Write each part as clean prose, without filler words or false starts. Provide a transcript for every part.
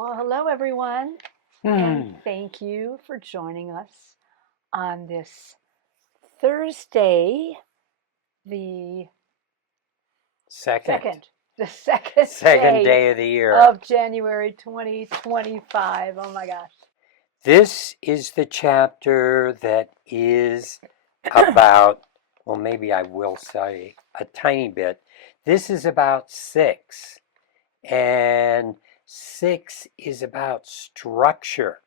Well, hello everyone, and Hmm. thank you for joining us on this Thursday, the Second. second, the second Second day day of the year. of January 2025. Oh my gosh. This is the chapter that is about, well, maybe I will say a tiny bit. This is about six, and six is about structure.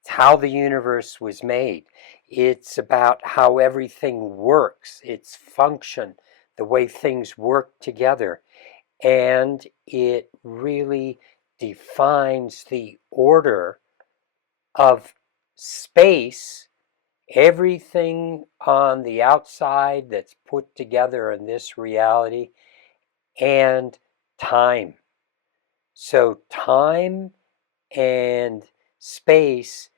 It's how the universe was made. It's about how everything works, its function, the way things work together. And it really defines the order of space, everything on the outside that's put together in this reality, and time. So, time and space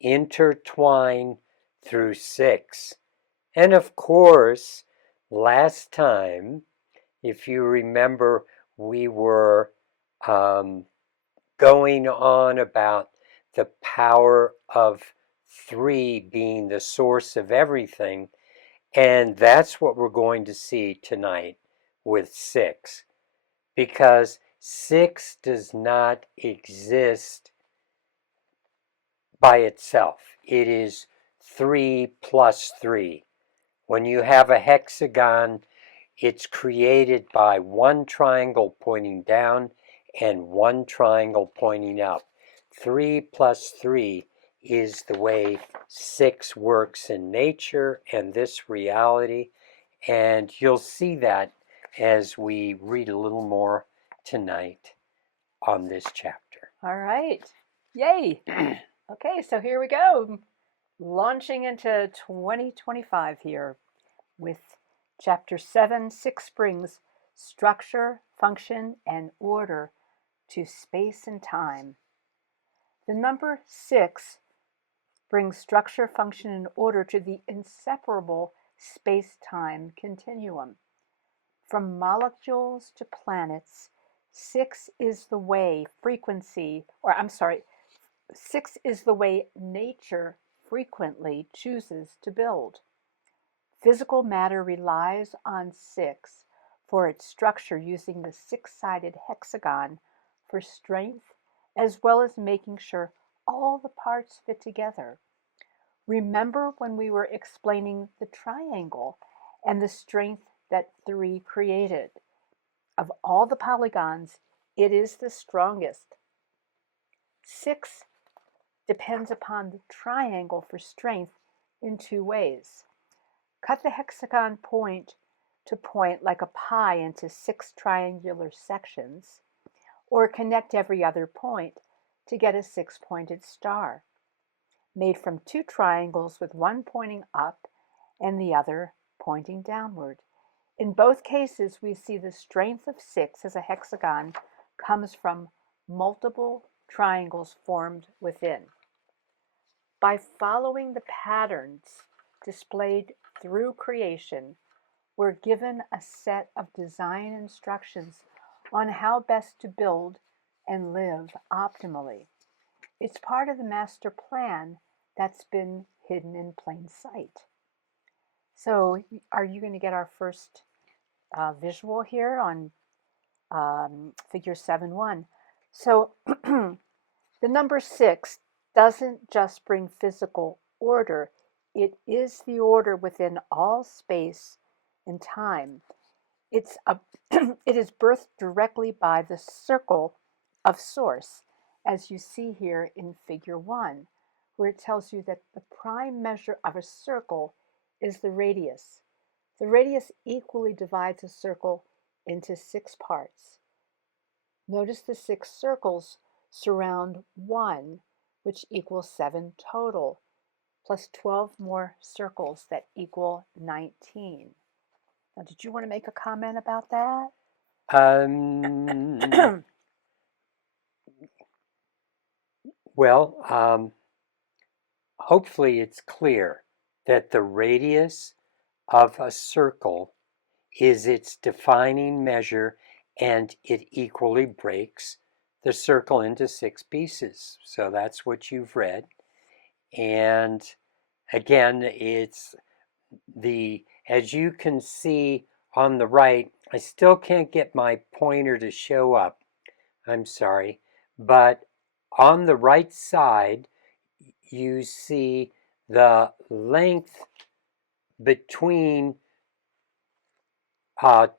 intertwine through six. And of course, last time, if you remember, we were um, going on about the power of three being the source of everything. And that's what we're going to see tonight with six, because six does not exist by itself. It is three plus three. When you have a hexagon, it's created by one triangle pointing down and one triangle pointing up. 3 plus 3 is the way 6 works in nature and this reality. And you'll see that as we read a little more tonight on this chapter. All right. Yay. Okay, so here we go. Launching into 2025 here with Chapter 7, 6 brings structure, function, and order to space and time. The number 6 brings structure, function, and order to the inseparable space-time continuum. From molecules to planets, 6 is the way 6 is the way nature frequently chooses to build. Physical matter relies on 6 for its structure, using the six-sided hexagon for strength, as well as making sure all the parts fit together. Remember when we were explaining the triangle and the strength that 3 created? Of all the polygons, it is the strongest. 6 depends upon the triangle for strength in two ways. Cut the hexagon point to point like a pie into 6 triangular sections, or connect every other point to get a 6-pointed star, made from 2 triangles with one pointing up and the other pointing downward. In both cases, we see the strength of 6 as a hexagon comes from multiple triangles formed within. By following the patterns displayed through creation, we're given a set of design instructions on how best to build and live optimally. It's part of the master plan that's been hidden in plain sight. So, are you going to get our first visual here on figure 7.1? So, the number 6 doesn't just bring physical order, it is the order within all space and time. It is birthed directly by the circle of source, as you see here in figure 1, where it tells you that the prime measure of a circle is the radius. The radius equally divides a circle into 6 parts. Notice the 6 circles surround 1, which equals 7 total, plus 12 more circles that equal 19. Now, did you want to make a comment about that? Well, hopefully it's clear that the radius of a circle is its defining measure, and it equally breaks the circle into 6 pieces. So that's what you've read. And again, it's as you can see on the right, I still can't get my pointer to show up. I'm sorry. But on the right side, you see the length between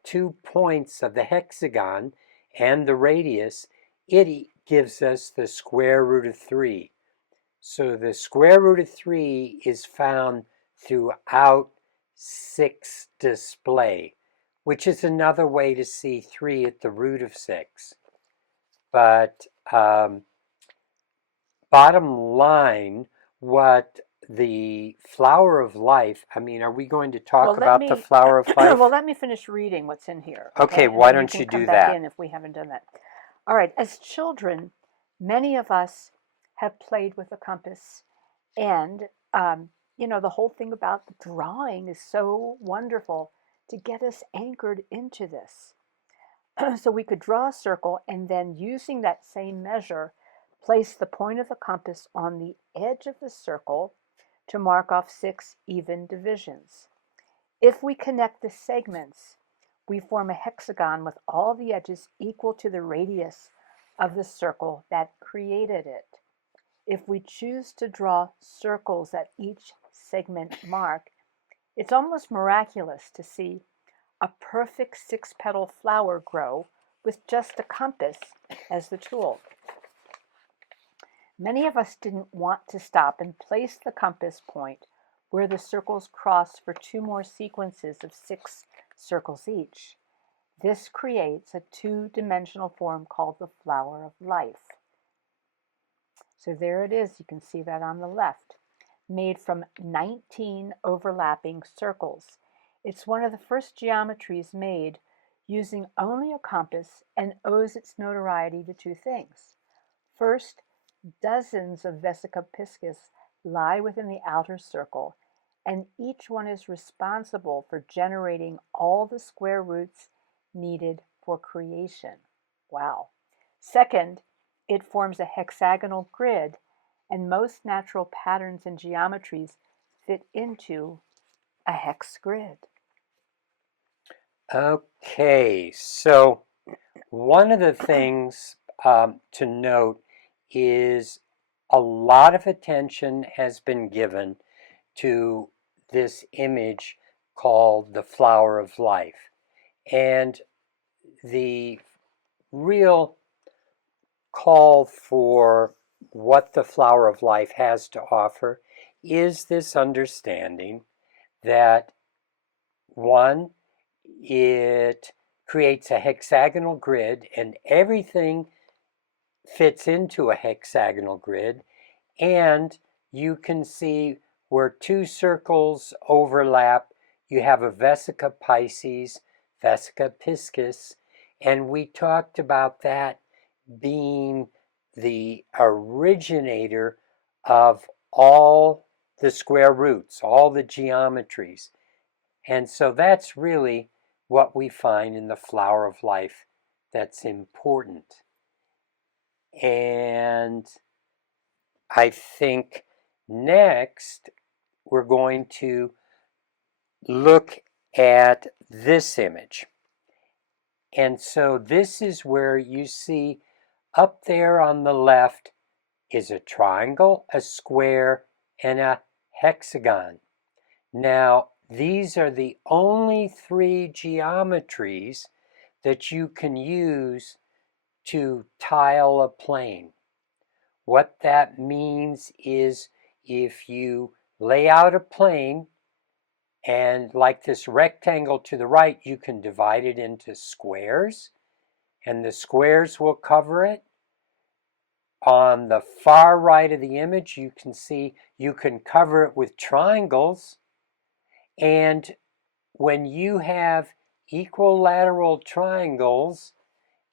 2 points of the hexagon and the radius. It gives us the square root of 3. So the square root of 3 is found throughout 6 display, which is another way to see 3 at the root of 6. But bottom line, what the flower of life, I mean, are we going to talk about the flower of life? Well, let me finish reading what's in here. Okay, And why then don't you can do come back that? in if we haven't done that. All right, as children, many of us have played with a compass. And, the whole thing about the drawing is so wonderful to get us anchored into this. So we could draw a circle and then, using that same measure, place the point of the compass on the edge of the circle to mark off 6 even divisions. If we connect the segments, we form a hexagon with all the edges equal to the radius of the circle that created it. If we choose to draw circles at each segment mark, it's almost miraculous to see a perfect 6-petal flower grow with just a compass as the tool. Many of us didn't want to stop and place the compass point where the circles cross for 2 more sequences of 6 circles each. This creates a 2-dimensional form called the flower of life. So there it is, you can see that on the left, made from 19 overlapping circles. It's one of the first geometries made using only a compass and owes its notoriety to 2 things. First, dozens of Vesica piscis lie within the outer circle, and each one is responsible for generating all the square roots needed for creation. Wow. Second, it forms a hexagonal grid, and most natural patterns and geometries fit into a hex grid. Okay, so one of the things to note is a lot of attention has been given to this image called the flower of life. And the real call for what the flower of life has to offer is this understanding that, one, it creates a hexagonal grid, and everything fits into a hexagonal grid, and you can see where 2 circles overlap, you have a Vesica Piscis, Vesica Piscis, and we talked about that being the originator of all the square roots, all the geometries. And so that's really what we find in the flower of life that's important. And I think next we're going to look at this image. And so this is where you see up there on the left is a triangle, a square, and a hexagon. Now, these are the only 3 geometries that you can use to tile a plane. What that means is if you lay out a plane, and like this rectangle to the right, you can divide it into squares, and the squares will cover it. On the far right of the image, you can see you can cover it with triangles. And when you have equilateral triangles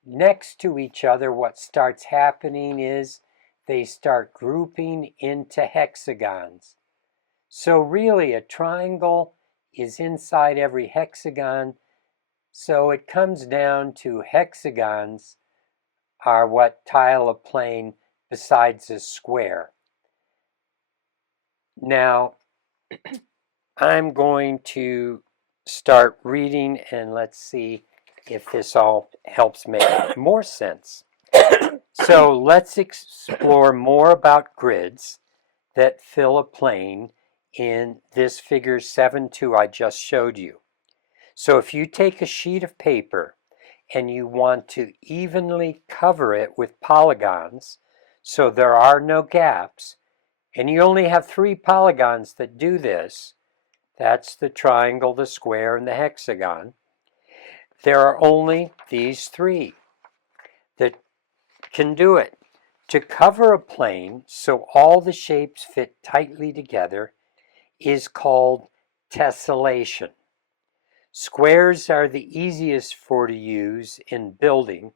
next to each other, what starts happening is they start grouping into hexagons. So really, a triangle is inside every hexagon. So it comes down to hexagons are what tile a plane besides a square. Now, I'm going to start reading and let's see if this all helps make more sense. So let's explore more about grids that fill a plane in this figure 7.2 I just showed you. So if you take a sheet of paper and you want to evenly cover it with polygons so there are no gaps, and you only have 3 polygons that do this, that's the triangle, the square, and the hexagon. There are only these 3 that can do it. To cover a plane so all the shapes fit tightly together is called tessellation. Squares are the easiest for to use in building,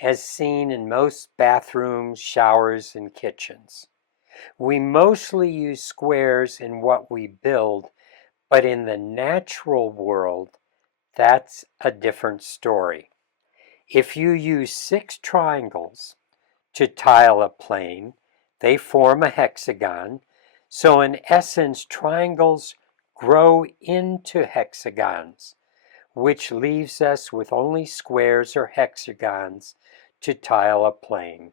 as seen in most bathrooms, showers, and kitchens. We mostly use squares in what we build, but in the natural world, that's a different story. If you use 6 triangles to tile a plane, they form a hexagon, so in essence, triangles grow into hexagons, which leaves us with only squares or hexagons to tile a plane.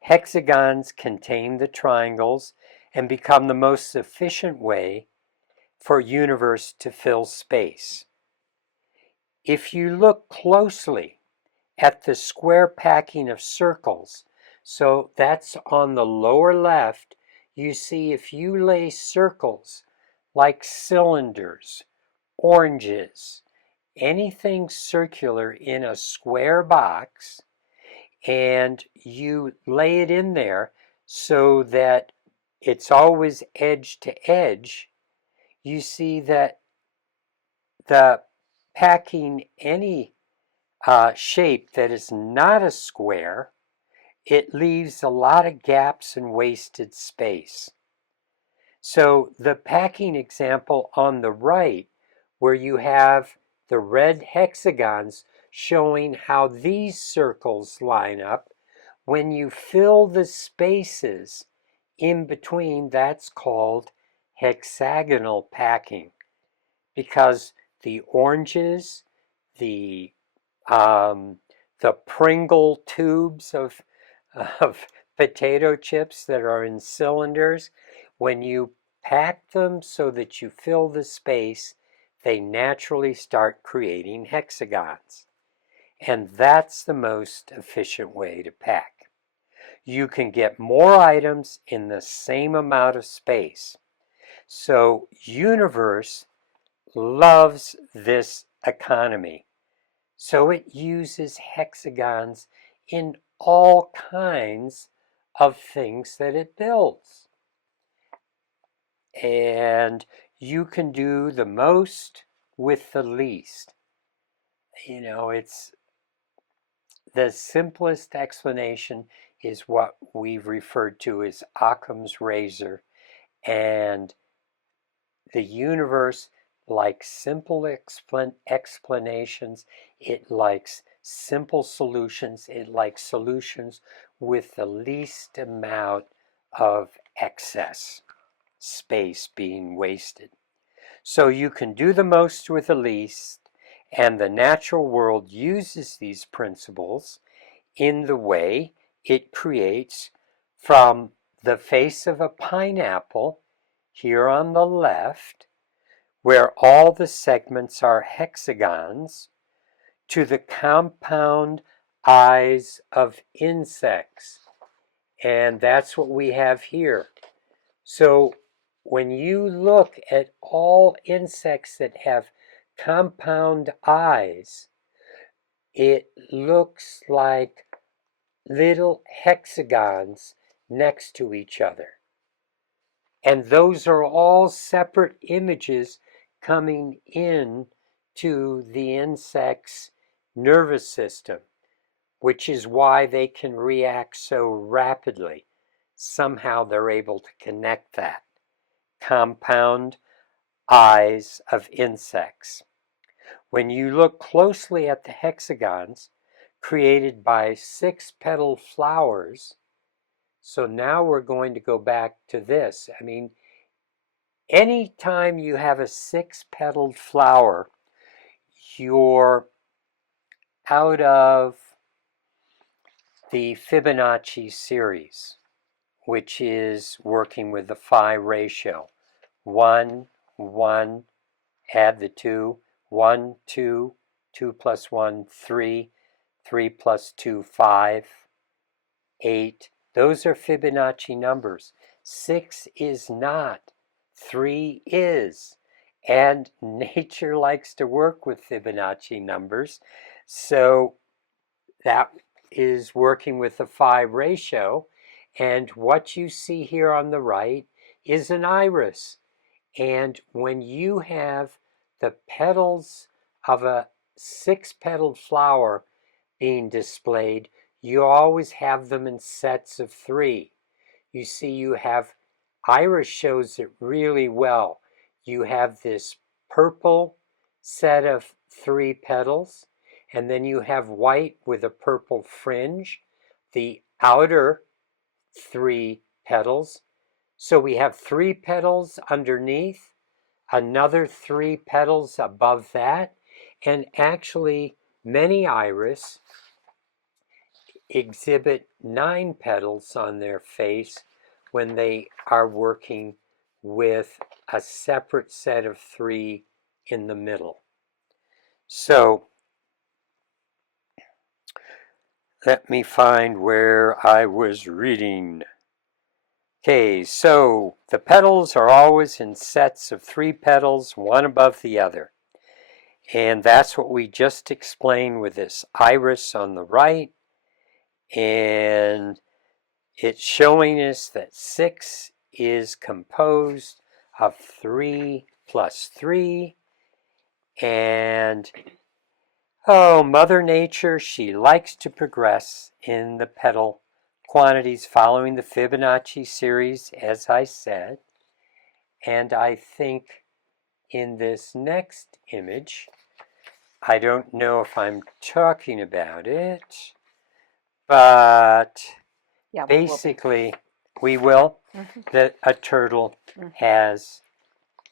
Hexagons contain the triangles and become the most efficient way for a universe to fill space. If you look closely at the square packing of circles, so that's on the lower left, you see if you lay circles like cylinders, oranges, anything circular in a square box, and you lay it in there so that it's always edge to edge, you see that the packing any shape that is not a square, it leaves a lot of gaps and wasted space. So the packing example on the right, where you have the red hexagons showing how these circles line up, when you fill the spaces in between, that's called hexagonal packing, because the oranges, the Pringle tubes of potato chips that are in cylinders, when you pack them so that you fill the space, they naturally start creating hexagons. And that's the most efficient way to pack. You can get more items in the same amount of space. So universe loves this economy. So it uses hexagons in all kinds of things that it builds. And you can do the most with the least. You know, it's the simplest explanation is what we've referred to as Occam's razor. And the universe likes simple explanations. It likes simple solutions. It likes solutions with the least amount of excess space being wasted. So you can do the most with the least, and the natural world uses these principles in the way it creates from the face of a pineapple here on the left, where all the segments are hexagons, to the compound eyes of insects. And that's what we have here. So when you look at all insects that have compound eyes, it looks like little hexagons next to each other. And those are all separate images coming in to the insect's nervous system, which is why they can react so rapidly. Somehow they're able to connect that. Compound eyes of insects. When you look closely at the hexagons, created by 6-petaled flowers. So now we're going to go back to this. I mean, anytime you have a 6-petaled flower, you're out of the Fibonacci series, which is working with the phi ratio. 1, 1, add the 2, 1, 2, 2 plus 1, 3, 3 plus 2, 5, 8. Those are Fibonacci numbers. 6 is not. 3 is. And nature likes to work with Fibonacci numbers. So that is working with the phi ratio. And what you see here on the right is an iris. And when you have the petals of a 6-petaled flower being displayed, you always have them in sets of 3. You see, you have, iris shows it really well. You have this purple set of 3 petals, and then you have white with a purple fringe, the outer 3 petals. So we have 3 petals underneath, another 3 petals above that, and actually many iris exhibit 9 petals on their face when they are working with a separate set of 3 in the middle. So let me find where I was reading. Okay, so the petals are always in sets of 3 petals, one above the other. And that's what we just explained with this iris on the right. And it's showing us that 6 is composed of 3 plus 3. And, oh, Mother Nature, she likes to progress in the petal quantities following the Fibonacci series, as I said. And I think in this next image, I don't know if I'm talking about it, but Yeah, basically we will, that a turtle has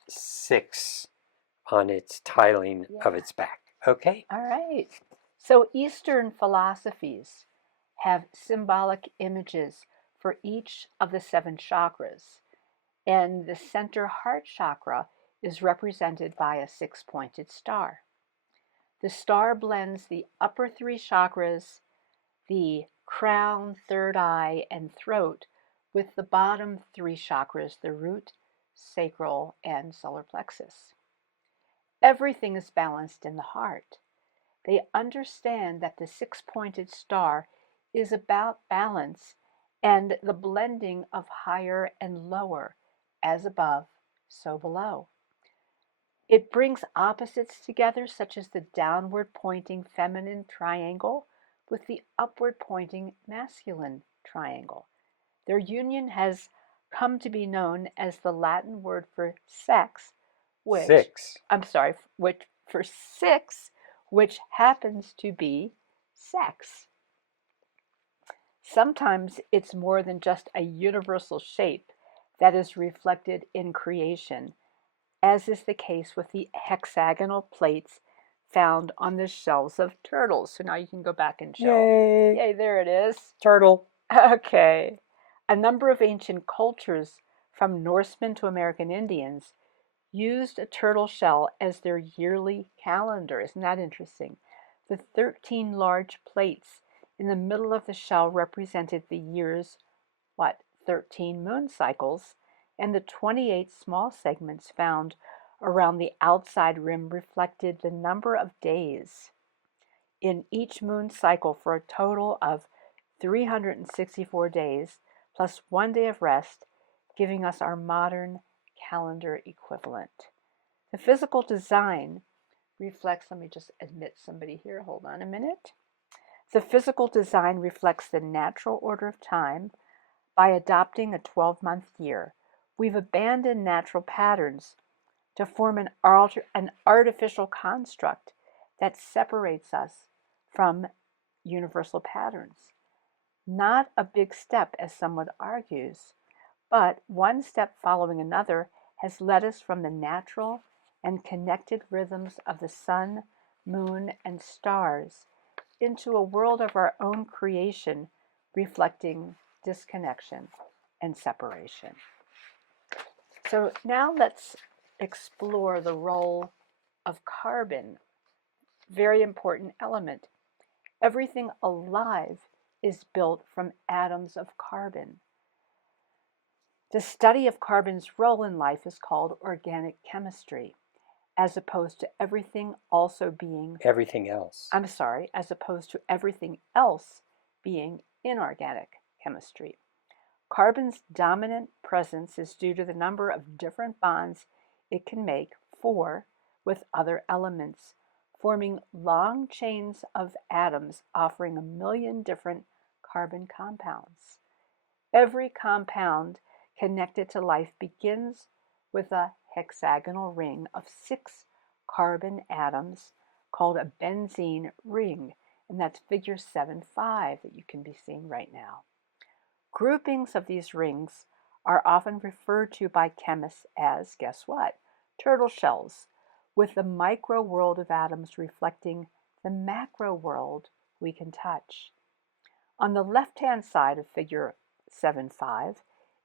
6 on its tiling of its back. Okay? All right. So Eastern philosophies have symbolic images for each of the 7 chakras, and the center heart chakra is represented by a 6-pointed star. The star blends the upper 3 chakras, the crown, third eye, and throat, with the bottom 3 chakras, the root, sacral, and solar plexus. Everything is balanced in the heart. They understand that the 6-pointed star is about balance and the blending of higher and lower, as above, so below. It brings opposites together, such as the downward pointing feminine triangle with the upward pointing masculine triangle. Their union has come to be known as the Latin word for sex, which 6. which for 6, which happens to be sex. Sometimes it's more than just a universal shape that is reflected in creation, as is the case with the hexagonal plates found on the shells of turtles. So now you can go back and show. Yay! Yay, there it is. Turtle. Okay. A number of ancient cultures, from Norsemen to American Indians, used a turtle shell as their yearly calendar. Isn't that interesting? The 13 large plates in the middle of the shell represented the year's, 13 moon cycles, and the 28 small segments found around the outside rim reflected the number of days in each moon cycle, for a total of 364 days plus 1 day of rest, giving us our modern calendar equivalent. The physical design reflects, let me just admit somebody here, hold on a minute. The physical design reflects the natural order of time. By adopting a 12-month year, we've abandoned natural patterns to form an artificial construct that separates us from universal patterns. Not a big step, as someone argues, but one step following another has led us from the natural and connected rhythms of the sun, moon, and stars into a world of our own creation, reflecting disconnection and separation. So now let's explore the role of carbon, very important element. Everything alive is built from atoms of carbon. The study of carbon's role in life is called organic chemistry, as opposed to everything also being, Everything else. as opposed to everything else being inorganic chemistry. Carbon's dominant presence is due to the number of different bonds it can make, 4, with other elements, forming long chains of atoms offering 1,000,000 different carbon compounds. Every compound connected to life begins with a hexagonal ring of 6 carbon atoms called a benzene ring, and that's figure 7.5 that you can be seeing right now. Groupings of these rings are often referred to by chemists as, guess what? Turtle shells, with the micro world of atoms reflecting the macro world we can touch. On the left-hand side of figure 7.5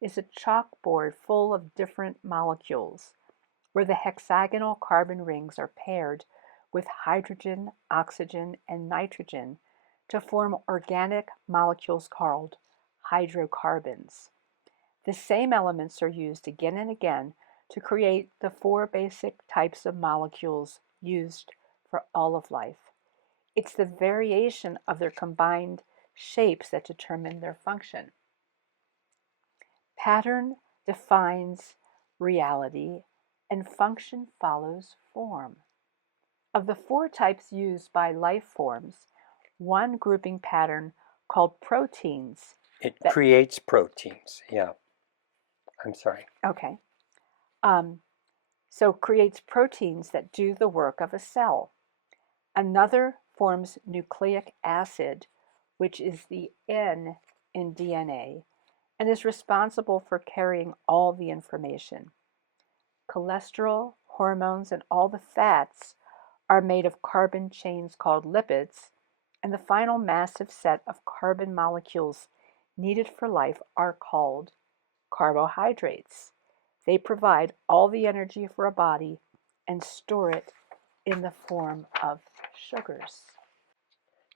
is a chalkboard full of different molecules, where the hexagonal carbon rings are paired with hydrogen, oxygen, and nitrogen to form organic molecules called hydrocarbons. The same elements are used again and again to create the 4 basic types of molecules used for all of life. It's the variation of their combined shapes that determine their function. Pattern defines reality, and function follows form. Of the 4 types used by life forms, one grouping pattern called proteins. It creates proteins. Yeah. I'm sorry. Okay. So creates proteins that do the work of a cell. Another forms nucleic acid, which is the N in DNA, and is responsible for carrying all the information. Cholesterol, hormones, and all the fats are made of carbon chains called lipids, and the final massive set of carbon molecules needed for life are called carbohydrates. They provide all the energy for a body and store it in the form of sugars.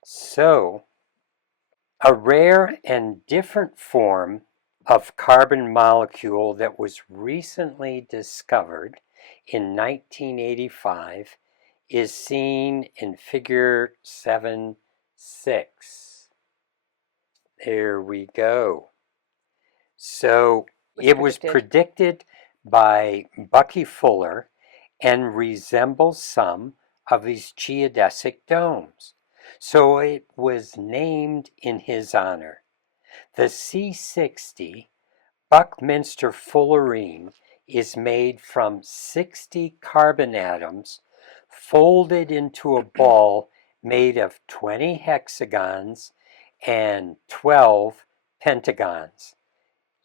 So, a rare and different form of carbon molecule that was recently discovered in 1985 is seen in figure 7.6. There we go. So it was predicted by Bucky Fuller and resembles some of these geodesic domes. So it was named in his honor. The C60 Buckminster fullerene is made from 60 carbon atoms folded into a ball made of 20 hexagons and 12 pentagons,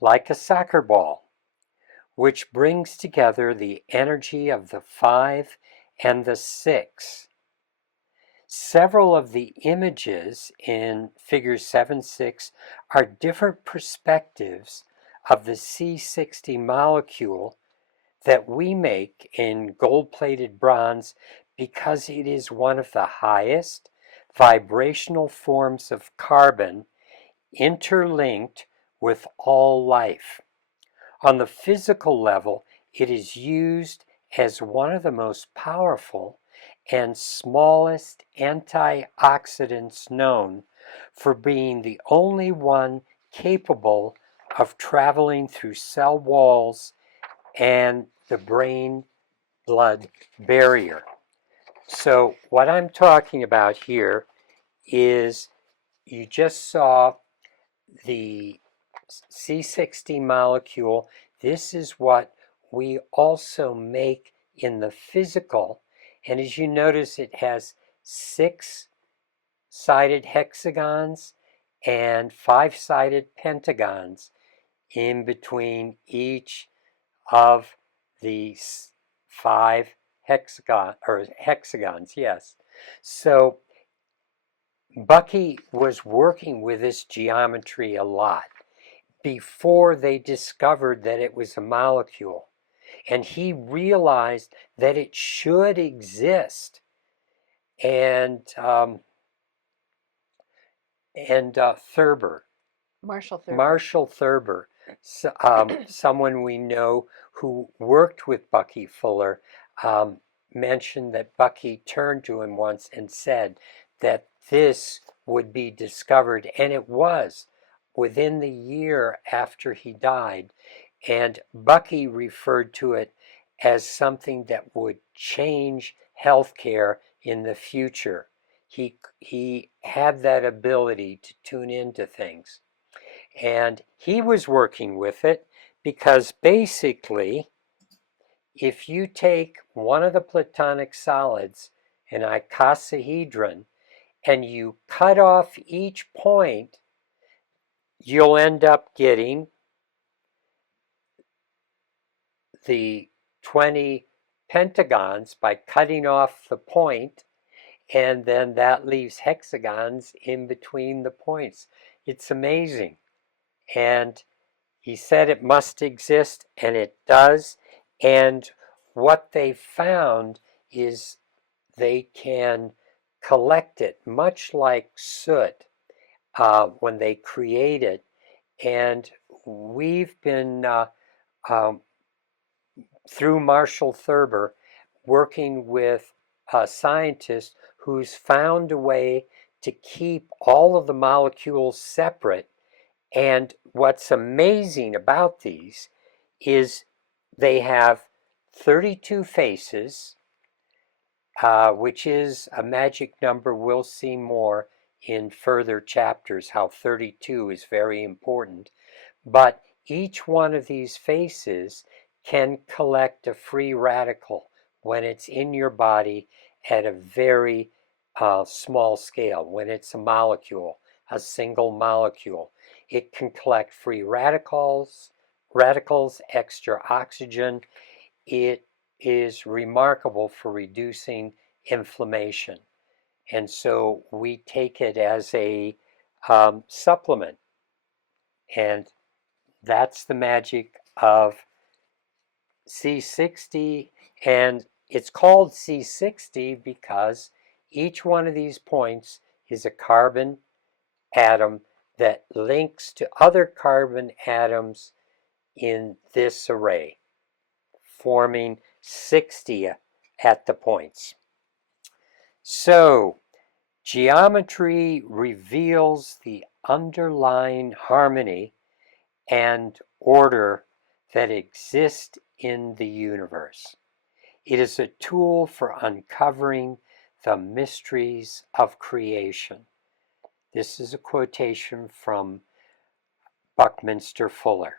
like a soccer ball, which brings together the energy of the 5 and the 6. Several of the images in figure 7.6 are different perspectives of the C60 molecule that we make in gold-plated bronze because it is one of the highest vibrational forms of carbon interlinked with all life. On the physical level, it is used as one of the most powerful and smallest antioxidants known for being the only one capable of traveling through cell walls and the brain-blood barrier. So what I'm talking about here is you just saw the C60 molecule. This is what we also make in the physical. And as you notice, it has 6 6-sided hexagons and 5-sided pentagons in between each of these 5 hexagons, yes. So Bucky was working with this geometry a lot before they discovered that it was a molecule. And he realized that it should exist. And Thurber, Marshall Thurber. Marshall Thurber, someone we know who worked with Bucky Fuller, mentioned that Bucky turned to him once and said that this would be discovered, and it was within the year after he died. And Bucky referred to it as something that would change healthcare in the future. He had that ability to tune into things. And he was working with it because basically, if you take one of the Platonic solids, an icosahedron, and you cut off each point, you'll end up getting the 20 pentagons by cutting off the point, and then that leaves hexagons in between the points. It's amazing. And he said it must exist, and it does. And what they found is they can collect it, much like soot, when they create it. And we've been, through Marshall Thurber, working with a scientist who's found a way to keep all of the molecules separate. And what's amazing about these is they have 32 faces, which is a magic number. We'll see more in further chapters how 32 is very important. But each one of these faces can collect a free radical when it's in your body at a very small scale, when it's a molecule, a single molecule. It can collect free radicals, extra oxygen. It is remarkable for reducing inflammation. And so we take it as a supplement. And that's the magic of C60. And it's called C60 because each one of these points is a carbon atom that links to other carbon atoms in this array, forming 60 at the points. So, geometry reveals the underlying harmony and order that exist in the universe. It is a tool for uncovering the mysteries of creation. This is a quotation from Buckminster Fuller.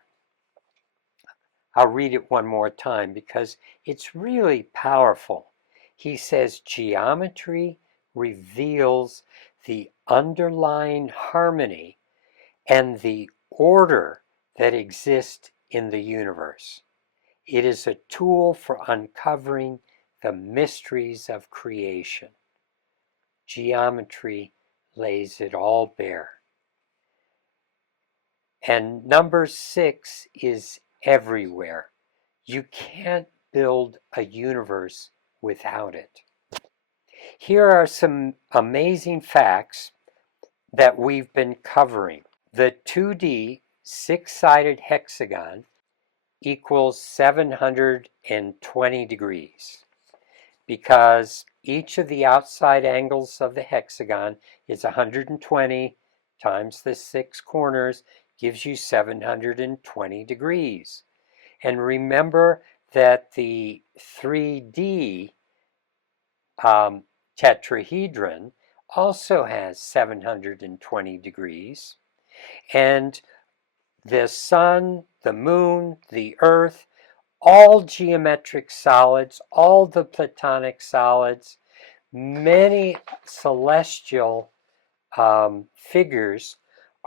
I'll read it one more time because it's really powerful. He says, geometry reveals the underlying harmony and the order that exists in the universe. It is a tool for uncovering the mysteries of creation. Geometry lays it all bare. And number 6 is everywhere. You can't build a universe without it. Here are some amazing facts that we've been covering. The 2D 6-sided hexagon equals 720 degrees because each of the outside angles of the hexagon is 120 times the 6 corners gives you 720 degrees. And remember that the 3D tetrahedron also has 720 degrees. And the sun, the moon, the earth, all geometric solids, all the Platonic solids, many celestial figures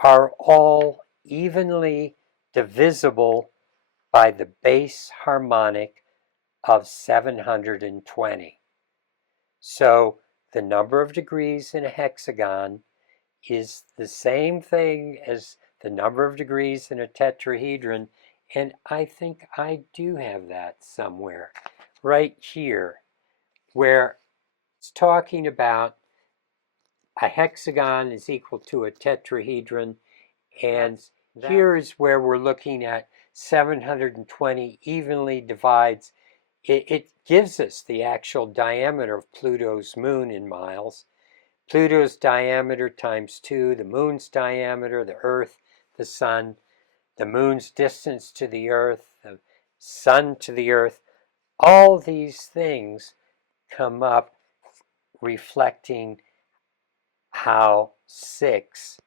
are all evenly divisible by the base harmonic of 720. So the number of degrees in a hexagon is the same thing as the number of degrees in a tetrahedron, and I think I do have that somewhere right here, where it's talking about a hexagon is equal to a tetrahedron, and here is where we're looking at 720 evenly divides. It gives us the actual diameter of Pluto's moon in miles. Pluto's diameter times 2, the moon's diameter, the Earth, the sun, the moon's distance to the Earth, the sun to the Earth. All these things come up reflecting how 6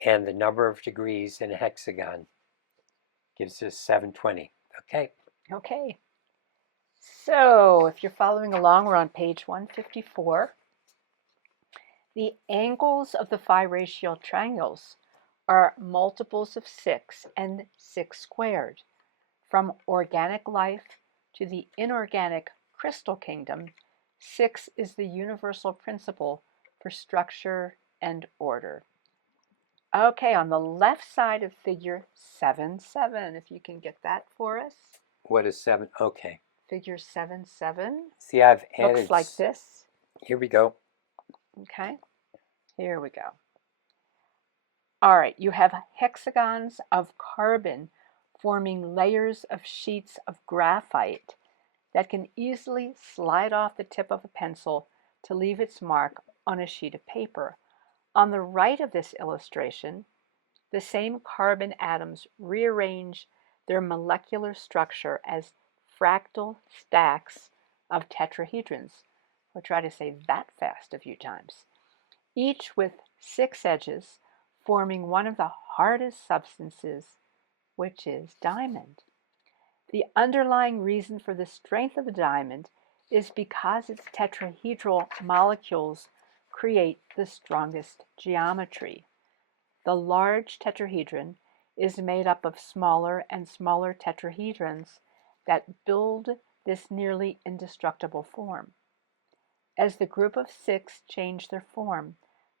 and the number of degrees in a hexagon gives us 720. Okay. Okay. So if you're following along, we're on page 154. The angles of the phi ratio triangles are multiples of 6 and 6 squared. From organic life to the inorganic crystal kingdom, 6 is the universal principle for structure and order. Okay, on the left side of figure 7-7, if you can get that for us. What is 7? Okay. Figure 7-7. See, I've added. Looks like this. Here we go. Okay, here we go. All right, you have hexagons of carbon forming layers of sheets of graphite that can easily slide off the tip of a pencil to leave its mark on a sheet of paper. On the right of this illustration, the same carbon atoms rearrange their molecular structure as fractal stacks of tetrahedrons. I'll try to say that fast a few times. Each with 6 edges, forming one of the hardest substances, which is diamond. The underlying reason for the strength of the diamond is because its tetrahedral molecules create the strongest geometry. The large tetrahedron is made up of smaller and smaller tetrahedrons that build this nearly indestructible form. As the group of 6 change their form,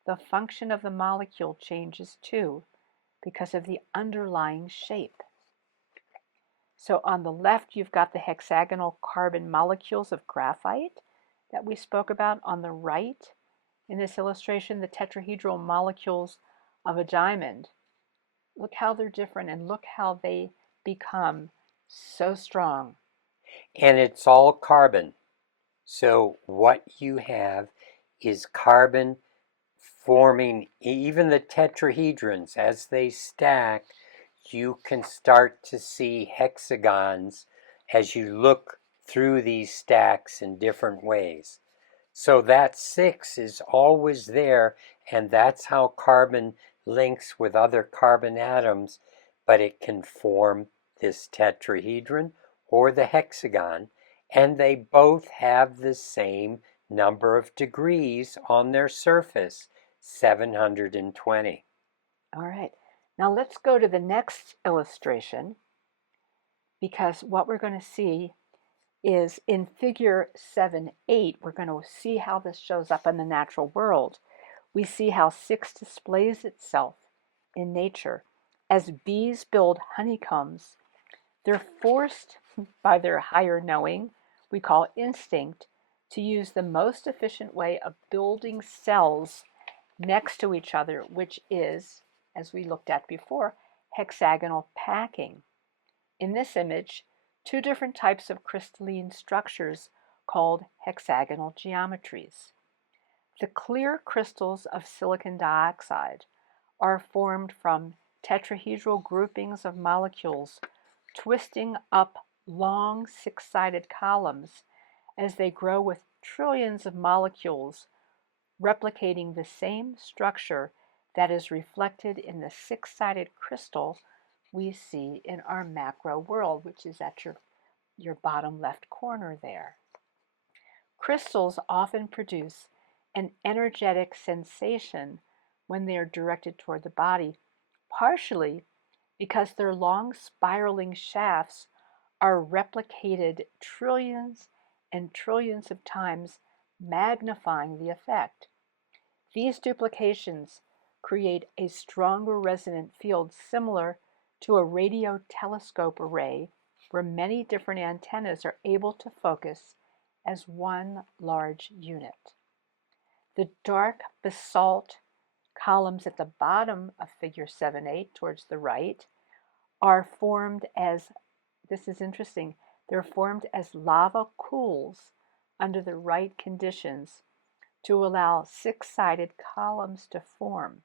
the function of the molecule changes too, because of the underlying shape. So on the left, you've got the hexagonal carbon molecules of graphite that we spoke about. On the right, in this illustration, the tetrahedral molecules of a diamond. Look how they're different, and look how they become so strong. And it's all carbon. So what you have is carbon forming even the tetrahedrons. As they stack, you can start to see hexagons as you look through these stacks in different ways. So that 6 is always there, and that's how carbon links with other carbon atoms, but it can form this tetrahedron or the hexagon, and they both have the same number of degrees on their surface, 720. All right, now let's go to the next illustration, because what we're going to see is in figure 7-8, we're going to see how this shows up in the natural world. We see how 6 displays itself in nature. As bees build honeycombs, they're forced by their higher knowing, we call instinct, to use the most efficient way of building cells next to each other, which is, as we looked at before, hexagonal packing. In this image, 2 different types of crystalline structures called hexagonal geometries. The clear crystals of silicon dioxide are formed from tetrahedral groupings of molecules twisting up long 6-sided columns as they grow with trillions of molecules, replicating the same structure that is reflected in the 6-sided crystal we see in our macro world, which is at your bottom left corner there. Crystals often produce an energetic sensation when they are directed toward the body, partially because their long spiraling shafts are replicated trillions and trillions of times, magnifying the effect. These duplications create a stronger resonant field similar to a radio telescope array where many different antennas are able to focus as one large unit. The dark basalt columns at the bottom of figure 7-8 towards the right are formed as, this is interesting, they're formed as lava cools under the right conditions to allow six-sided columns to form.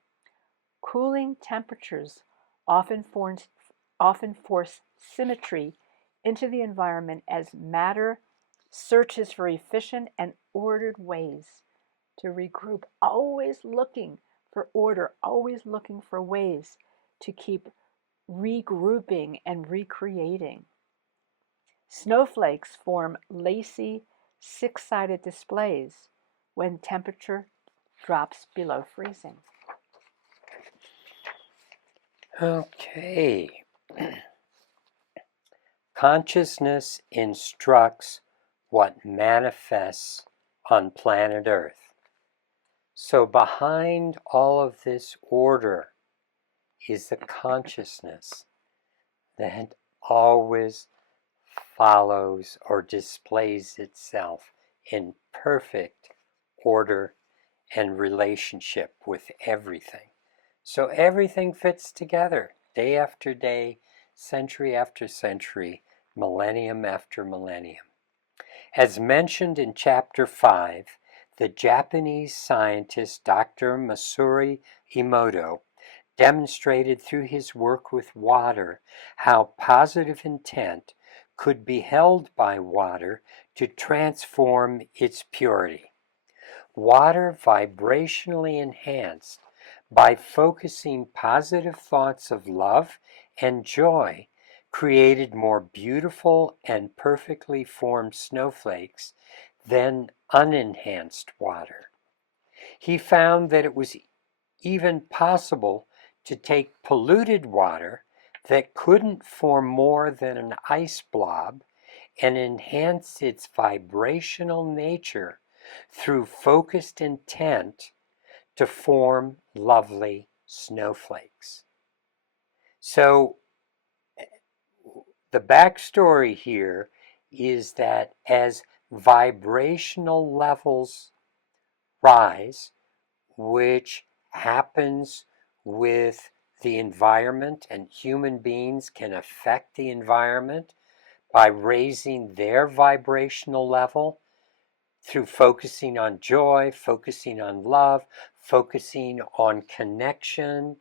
Cooling temperatures often force symmetry into the environment as matter searches for efficient and ordered ways to regroup, always looking for order, always looking for ways to keep regrouping and recreating. Snowflakes form lacy, six-sided displays when temperature drops below freezing. Okay. Consciousness instructs what manifests on planet Earth. So behind all of this order is the consciousness that always follows or displays itself in perfect order and relationship with everything. So everything fits together day after day, century after century, millennium after millennium. As mentioned in Chapter 5, the Japanese scientist Dr. Masaru Emoto demonstrated through his work with water how positive intent could be held by water to transform its purity. Water vibrationally enhanced by focusing positive thoughts of love and joy created more beautiful and perfectly formed snowflakes than unenhanced water. He found that it was even possible to take polluted water that couldn't form more than an ice blob and enhance its vibrational nature through focused intent to form lovely snowflakes. So the backstory here is that as vibrational levels rise, which happens with the environment, and human beings can affect the environment by raising their vibrational level through focusing on joy, focusing on love, focusing on connection.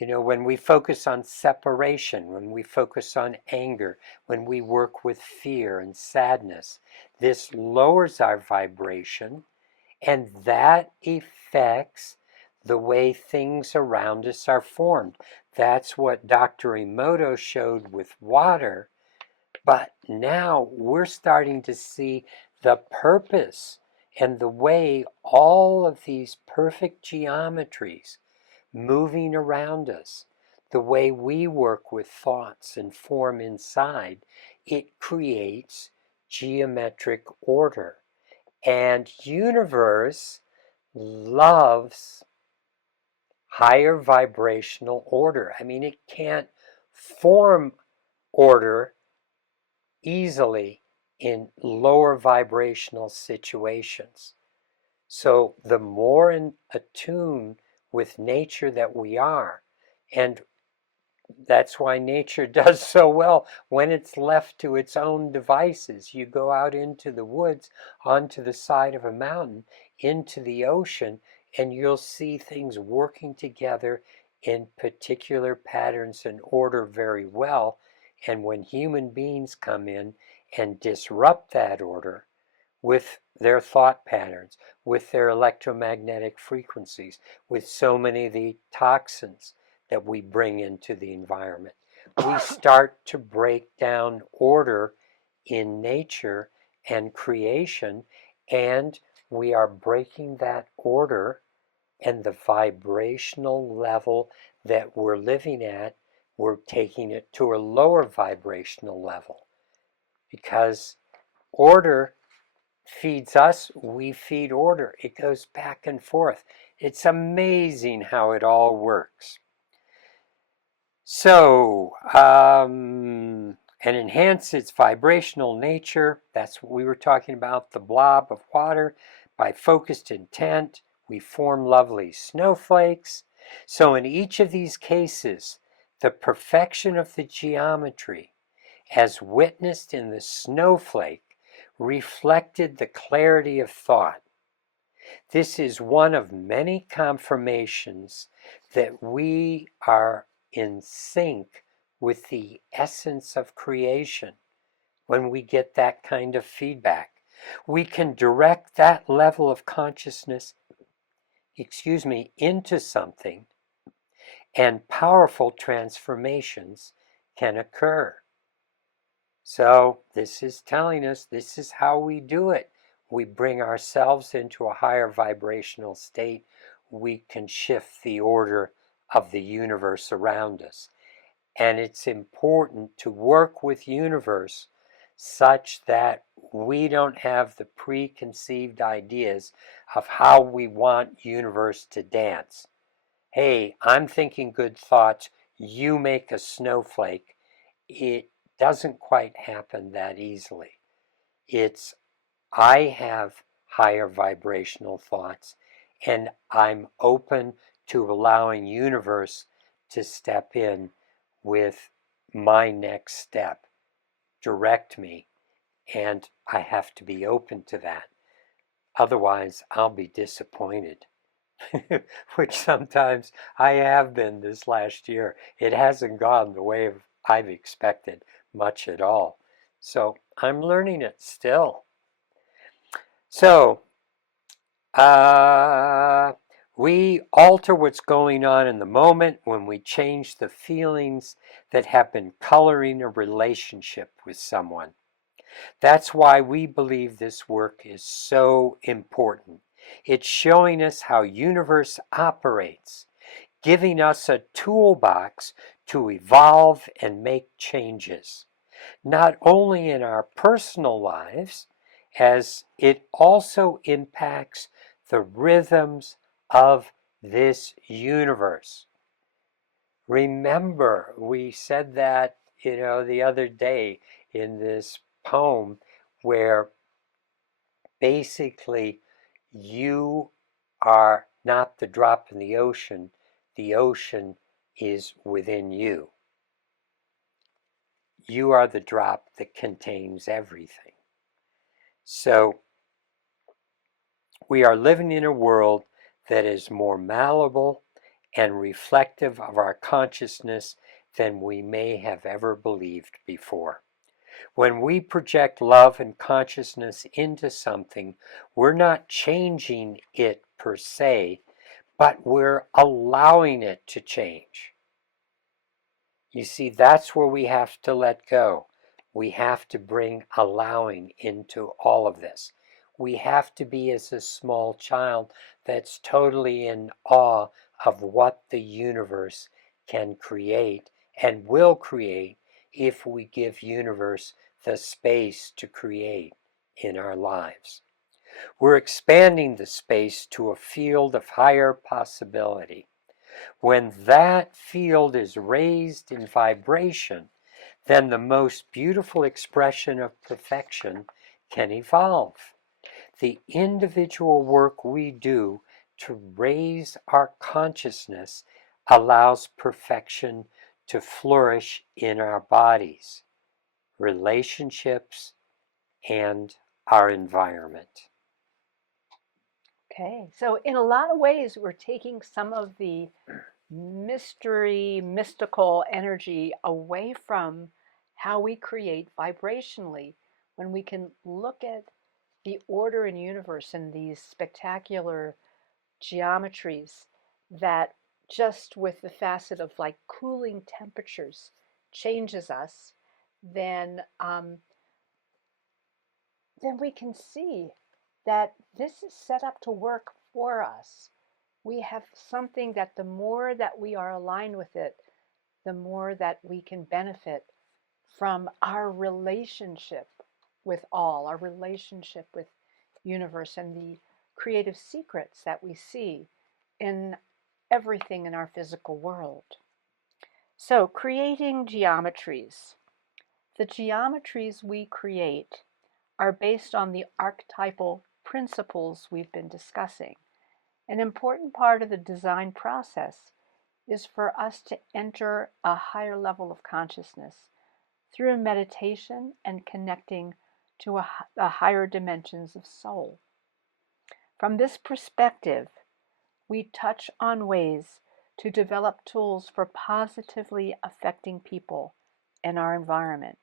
You know, when we focus on separation, when we focus on anger, when we work with fear and sadness, this lowers our vibration, and that affects the way things around us are formed. That's what Dr. Emoto showed with water. But now we're starting to see the purpose and the way all of these perfect geometries moving around us, the way we work with thoughts and form inside, it creates geometric order. And universe loves higher vibrational order. I mean, it can't form order easily in lower vibrational situations. So the more in attune with nature that we are, and that's why nature does so well when it's left to its own devices. You go out into the woods, onto the side of a mountain, into the ocean, and you'll see things working together in particular patterns and order very well. And when human beings come in and disrupt that order with their thought patterns, with their electromagnetic frequencies, with so many of the toxins that we bring into the environment, we start to break down order in nature and creation, and we are breaking that order and the vibrational level that we're living at, we're taking it to a lower vibrational level. Because order feeds us, we feed order. It goes back and forth. It's amazing how it all works. So, and enhance its vibrational nature. That's what we were talking about, the blob of water. By focused intent, we form lovely snowflakes. So in each of these cases, the perfection of the geometry, as witnessed in the snowflake, reflected the clarity of thought. This is one of many confirmations that we are in sync with the essence of creation. When we get that kind of feedback, we can direct that level of consciousness, into something, and powerful transformations can occur. So this is telling us this is how we do it. We bring ourselves into a higher vibrational state. We can shift the order of the universe around us. And it's important to work with universe such that we don't have the preconceived ideas of how we want universe to dance. Hey, I'm thinking good thoughts, you make a snowflake. It doesn't quite happen that easily. It's, I have higher vibrational thoughts, and I'm open to allowing universe to step in with my next step, direct me, and I have to be open to that. Otherwise, I'll be disappointed, which sometimes I have been this last year. It hasn't gone the way I've expected much at all. So I'm learning it still. So we alter what's going on in the moment when we change the feelings that have been coloring a relationship with someone. That's why we believe this work is so important. It's showing us how universe operates, giving us a toolbox to evolve and make changes, not only in our personal lives, as it also impacts the rhythms of this universe. Remember, we said that, the other day in this poem where basically you are not the drop in the ocean is within you. You are the drop that contains everything. So we are living in a world that is more malleable and reflective of our consciousness than we may have ever believed before. When we project love and consciousness into something, we're not changing it per se, but we're allowing it to change. You see, that's where we have to let go. We have to bring allowing into all of this. We have to be as a small child that's totally in awe of what the universe can create and will create if we give universe the space to create in our lives. We're expanding the space to a field of higher possibility. When that field is raised in vibration, then the most beautiful expression of perfection can evolve. The individual work we do to raise our consciousness allows perfection to flourish in our bodies, relationships, and our environment. Okay, so in a lot of ways, we're taking some of the mystery, mystical energy away from how we create vibrationally when we can look at the order in universe and these spectacular geometries that just with the facet of like cooling temperatures changes us, then we can see that this is set up to work for us. We have something that the more that we are aligned with it, the more that we can benefit from our relationship with all, our relationship with universe and the creative secrets that we see in everything in our physical world. So, creating geometries. The geometries we create are based on the archetypal principles we've been discussing. An important part of the design process is for us to enter a higher level of consciousness through meditation and connecting to the higher dimensions of soul. From this perspective, we touch on ways to develop tools for positively affecting people and our environment.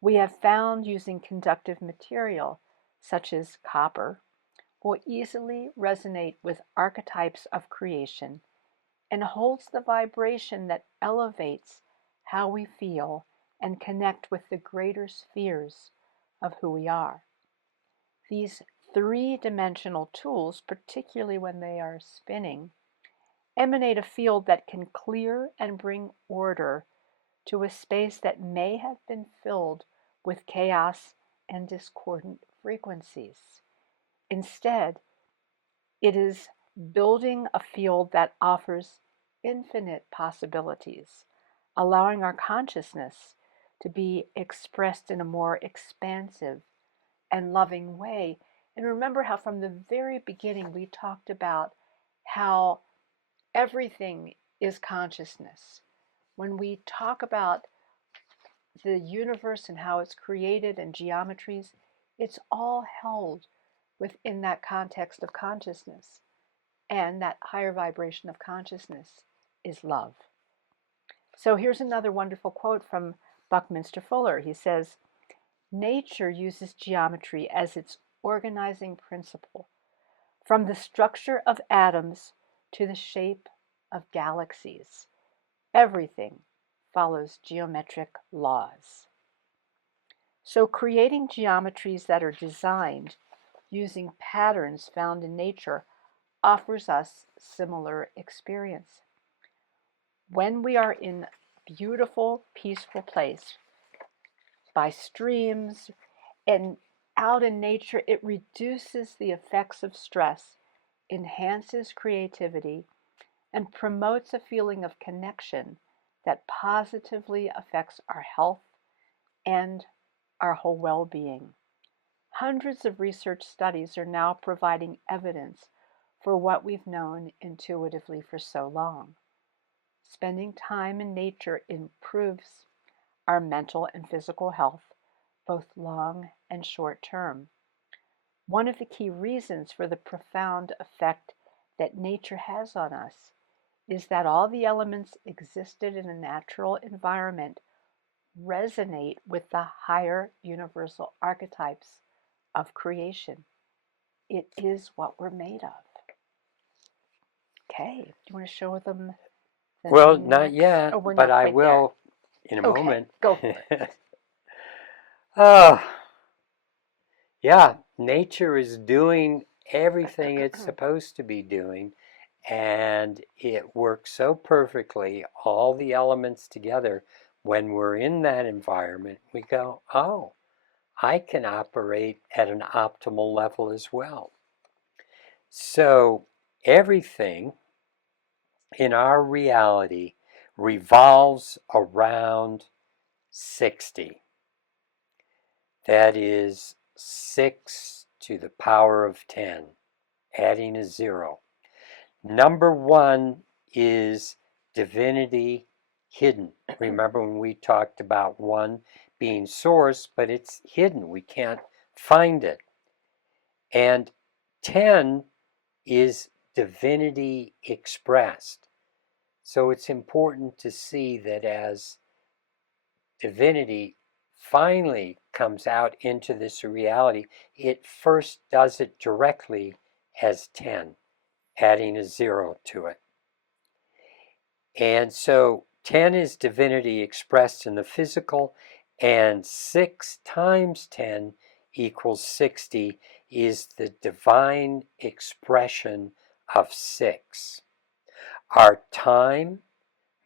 We have found using conductive material, such as copper, will easily resonate with archetypes of creation and holds the vibration that elevates how we feel and connect with the greater spheres of who we are. These three-dimensional tools, particularly when they are spinning, emanate a field that can clear and bring order to a space that may have been filled with chaos and discordant frequencies. Instead, it is building a field that offers infinite possibilities, allowing our consciousness to be expressed in a more expansive and loving way. And remember how from the very beginning we talked about how everything is consciousness. When we talk about the universe and how it's created and geometries, it's all held within that context of consciousness. And that higher vibration of consciousness is love. So here's another wonderful quote from Buckminster Fuller. He says, "Nature uses geometry as its organizing principle, from the structure of atoms to the shape of galaxies. Everything follows geometric laws." So creating geometries that are designed using patterns found in nature offers us similar experience. When we are in a beautiful, peaceful place, by streams and out in nature, it reduces the effects of stress, enhances creativity, and promotes a feeling of connection that positively affects our health and our whole well-being. Hundreds of research studies are now providing evidence for what we've known intuitively for so long. Spending time in nature improves our mental and physical health, both long and short term. One of the key reasons for the profound effect that nature has on us is that all the elements existed in a natural environment resonate with the higher universal archetypes of creation. It is what we're made of. Okay, do you want to show them the Well, not yet, Oh, we're but not I quite will in a there. Okay, moment. go for it. Oh, yeah, nature is doing everything it's supposed to be doing, and it works so perfectly, all the elements together. When we're in that environment, we go, oh, I can operate at an optimal level as well. So everything in our reality revolves around 60. That is 6 to the power of 10, adding a 0. Number 1 is divinity hidden. Remember when we talked about 1 being source, but it's hidden. We can't find it. And 10 is divinity expressed. So it's important to see that as divinity finally comes out into this reality, it first does it directly as 10, adding a 0 to it. And so 10 is divinity expressed in the physical, and 6 times 10 equals 60 is the divine expression of 6. Our time,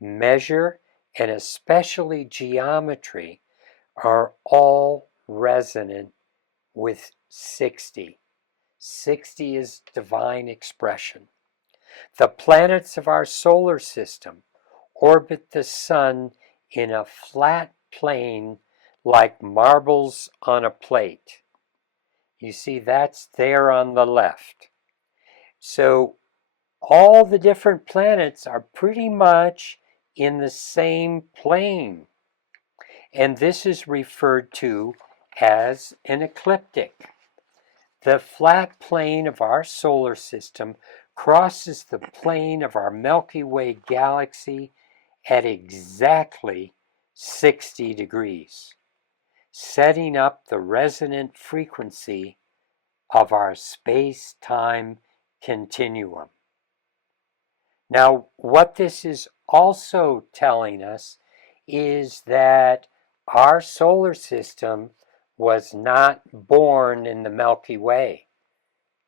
measure, and especially geometry are all resonant with 60. 60 is divine expression. The planets of our solar system orbit the sun in a flat plane like marbles on a plate. You see, that's there on the left. So all the different planets are pretty much in the same plane. And this is referred to as an ecliptic. The flat plane of our solar system crosses the plane of our Milky Way galaxy at exactly 60 degrees, setting up the resonant frequency of our space-time continuum. Now, what this is also telling us is that our solar system was not born in the Milky Way,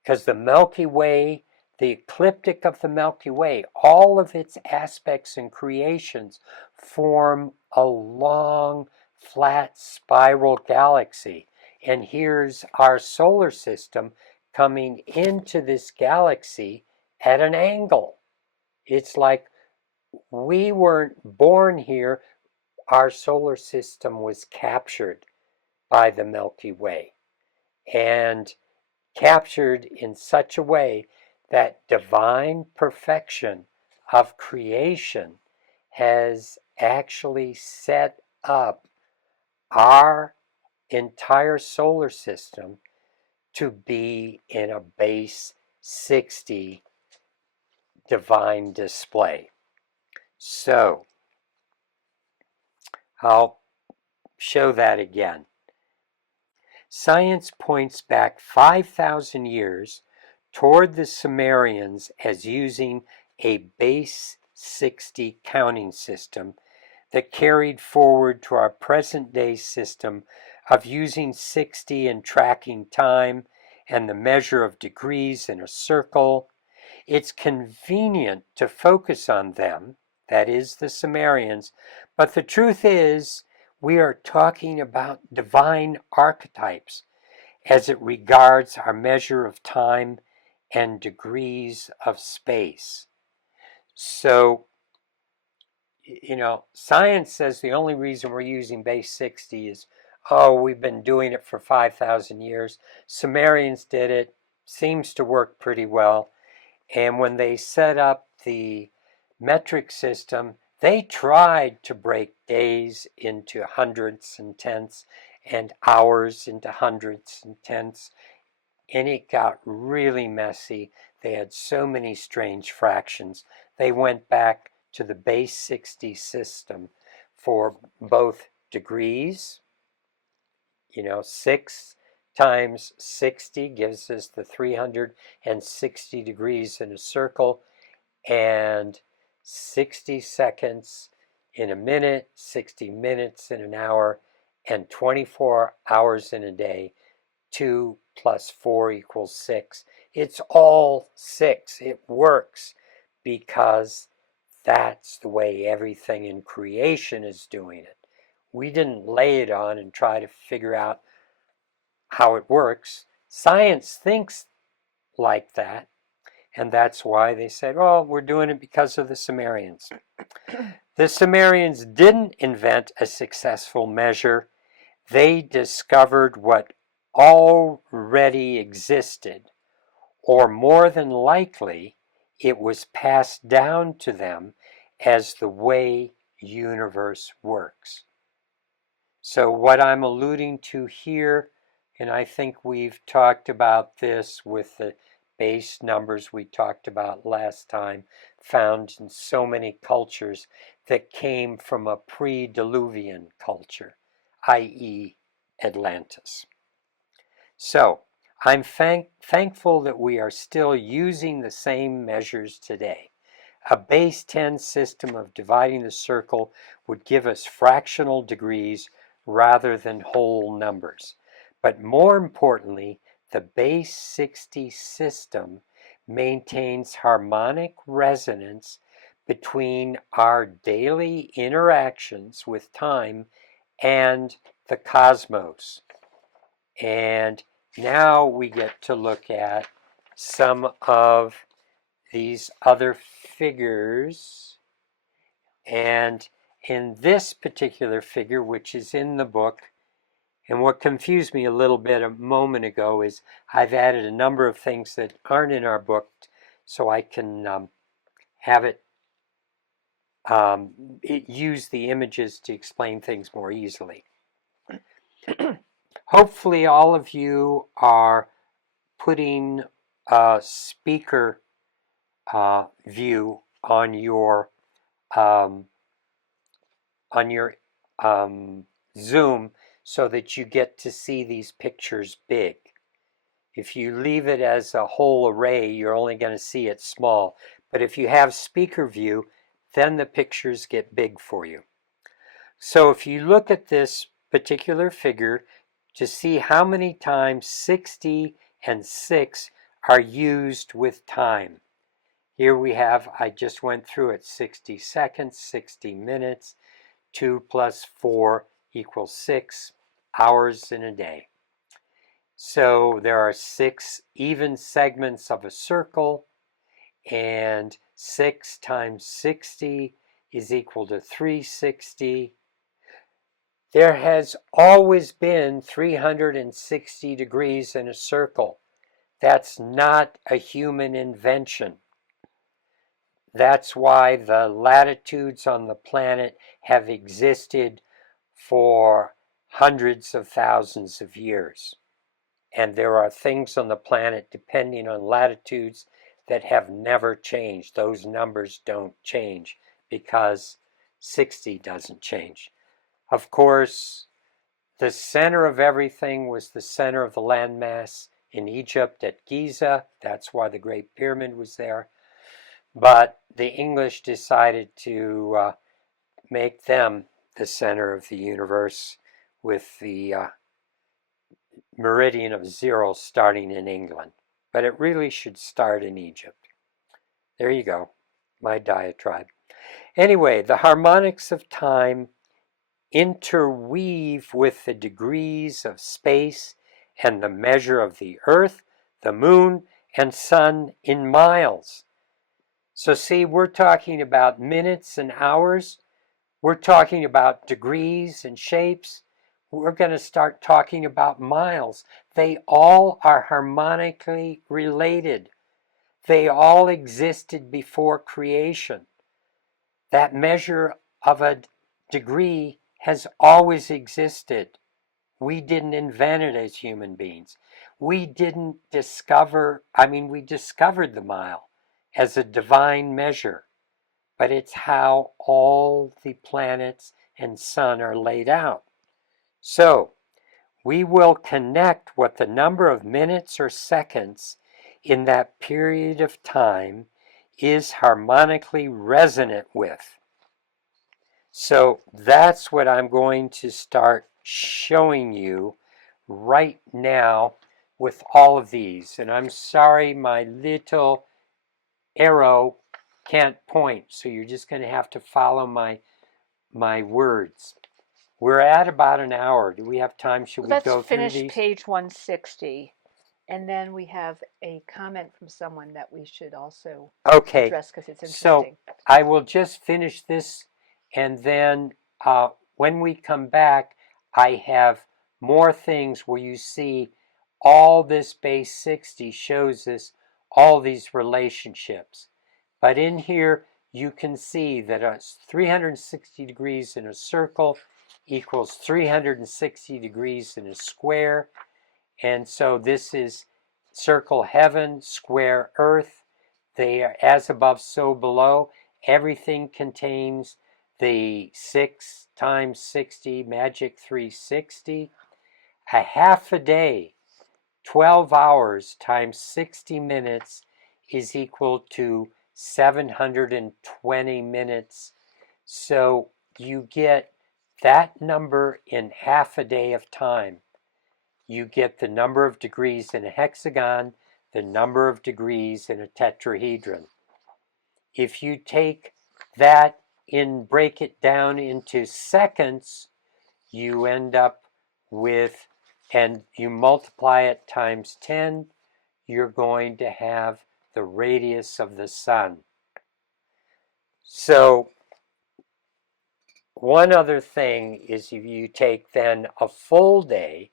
because the Milky Way, the ecliptic of the Milky Way, all of its aspects and creations form a long, flat spiral galaxy. And here's our solar system coming into this galaxy at an angle. It's like we weren't born here, our solar system was captured by the Milky Way, and captured in such a way that divine perfection of creation has actually set up our entire solar system to be in a base 60 divine display. So I'll show that again. Science points back 5,000 years toward the Sumerians as using a base 60 counting system that carried forward to our present day system of using 60 in tracking time and the measure of degrees in a circle. It's convenient to focus on them, that is the Sumerians, but the truth is we are talking about divine archetypes as it regards our measure of time and degrees of space. So, science says the only reason we're using base 60 is, we've been doing it for 5,000 years. Sumerians did it, seems to work pretty well. And when they set up the metric system, they tried to break days into hundredths and tenths and hours into hundredths and tenths, and it got really messy. They had so many strange fractions. They went back to the base 60 system for both degrees. 6 times 60 gives us the 360 degrees in a circle, and 60 seconds in a minute, 60 minutes in an hour, and 24 hours in a day. 2 plus 4 equals 6. It's all 6. It works because that's the way everything in creation is doing it. We didn't lay it on and try to figure out how it works. Science thinks like that, and that's why they said, we're doing it because of the Sumerians. The Sumerians didn't invent a successful measure. They discovered what already existed, or more than likely, it was passed down to them as the way universe works. So what I'm alluding to here, and I think we've talked about this with the base numbers we talked about last time, found in so many cultures that came from a pre-Diluvian culture, i.e. Atlantis. So I'm thankful that we are still using the same measures today. A base 10 system of dividing the circle would give us fractional degrees rather than whole numbers. But more importantly, the base 60 system maintains harmonic resonance between our daily interactions with time and the cosmos. And now we get to look at some of these other figures. And in this particular figure, which is in the book, and what confused me a little bit a moment ago is I've added a number of things that aren't in our book so I can have it use the images to explain things more easily. Hopefully all of you are putting a speaker view on your Zoom so that you get to see these pictures big. If you leave it as a whole array, you're only going to see it small. But if you have speaker view, then the pictures get big for you. So if you look at this particular figure to see how many times 60 and 6 are used with time. Here we have, I just went through it, 60 seconds, 60 minutes, 2 plus 4 equals 6 hours in a day. So there are 6 even segments of a circle, and 6 times 60 is equal to 360. There has always been 360 degrees in a circle. That's not a human invention. That's why the latitudes on the planet have existed for hundreds of thousands of years. And there are things on the planet, depending on latitudes, that have never changed. Those numbers don't change because 60 doesn't change. Of course, the center of everything was the center of the landmass in Egypt at Giza. That's why the Great Pyramid was there. But the English decided to make them the center of the universe with the meridian of 0 starting in England. But it really should start in Egypt. There you go, my diatribe. Anyway, the harmonics of time interweave with the degrees of space and the measure of the earth, the moon, and sun in miles. So see, we're talking about minutes and hours. We're talking about degrees and shapes. We're going to start talking about miles. They all are harmonically related. They all existed before creation. That measure of a degree has always existed. We didn't invent it as human beings. We didn't discover, we discovered the mile as a divine measure, but it's how all the planets and sun are laid out. So we will connect what the number of minutes or seconds in that period of time is harmonically resonant with. So that's what I'm going to start showing you right now with all of these. And I'm sorry my little arrow can't point, so you're just going to have to follow my words. We're at about an hour. Do we have time? Should we go through these? Let's finish page 160. And then we have a comment from someone that we should also address because it's interesting. So I will just finish this, and then when we come back, I have more things where you see all this base 60 shows us all these relationships. But in here, you can see that 360 degrees in a circle equals 360 degrees in a square. And so this is circle heaven, square earth. They are as above, so below. Everything contains the 6 times 60, magic 360. A half a day, 12 hours times 60 minutes is equal to 720 minutes. So you get that number in half a day of time. you get the number of degrees in a hexagon, the number of degrees in a tetrahedron. If you take that and break it down into seconds, you end up with, and you multiply it times 10, you're going to have the radius of the sun. So one other thing is if you take then a full day,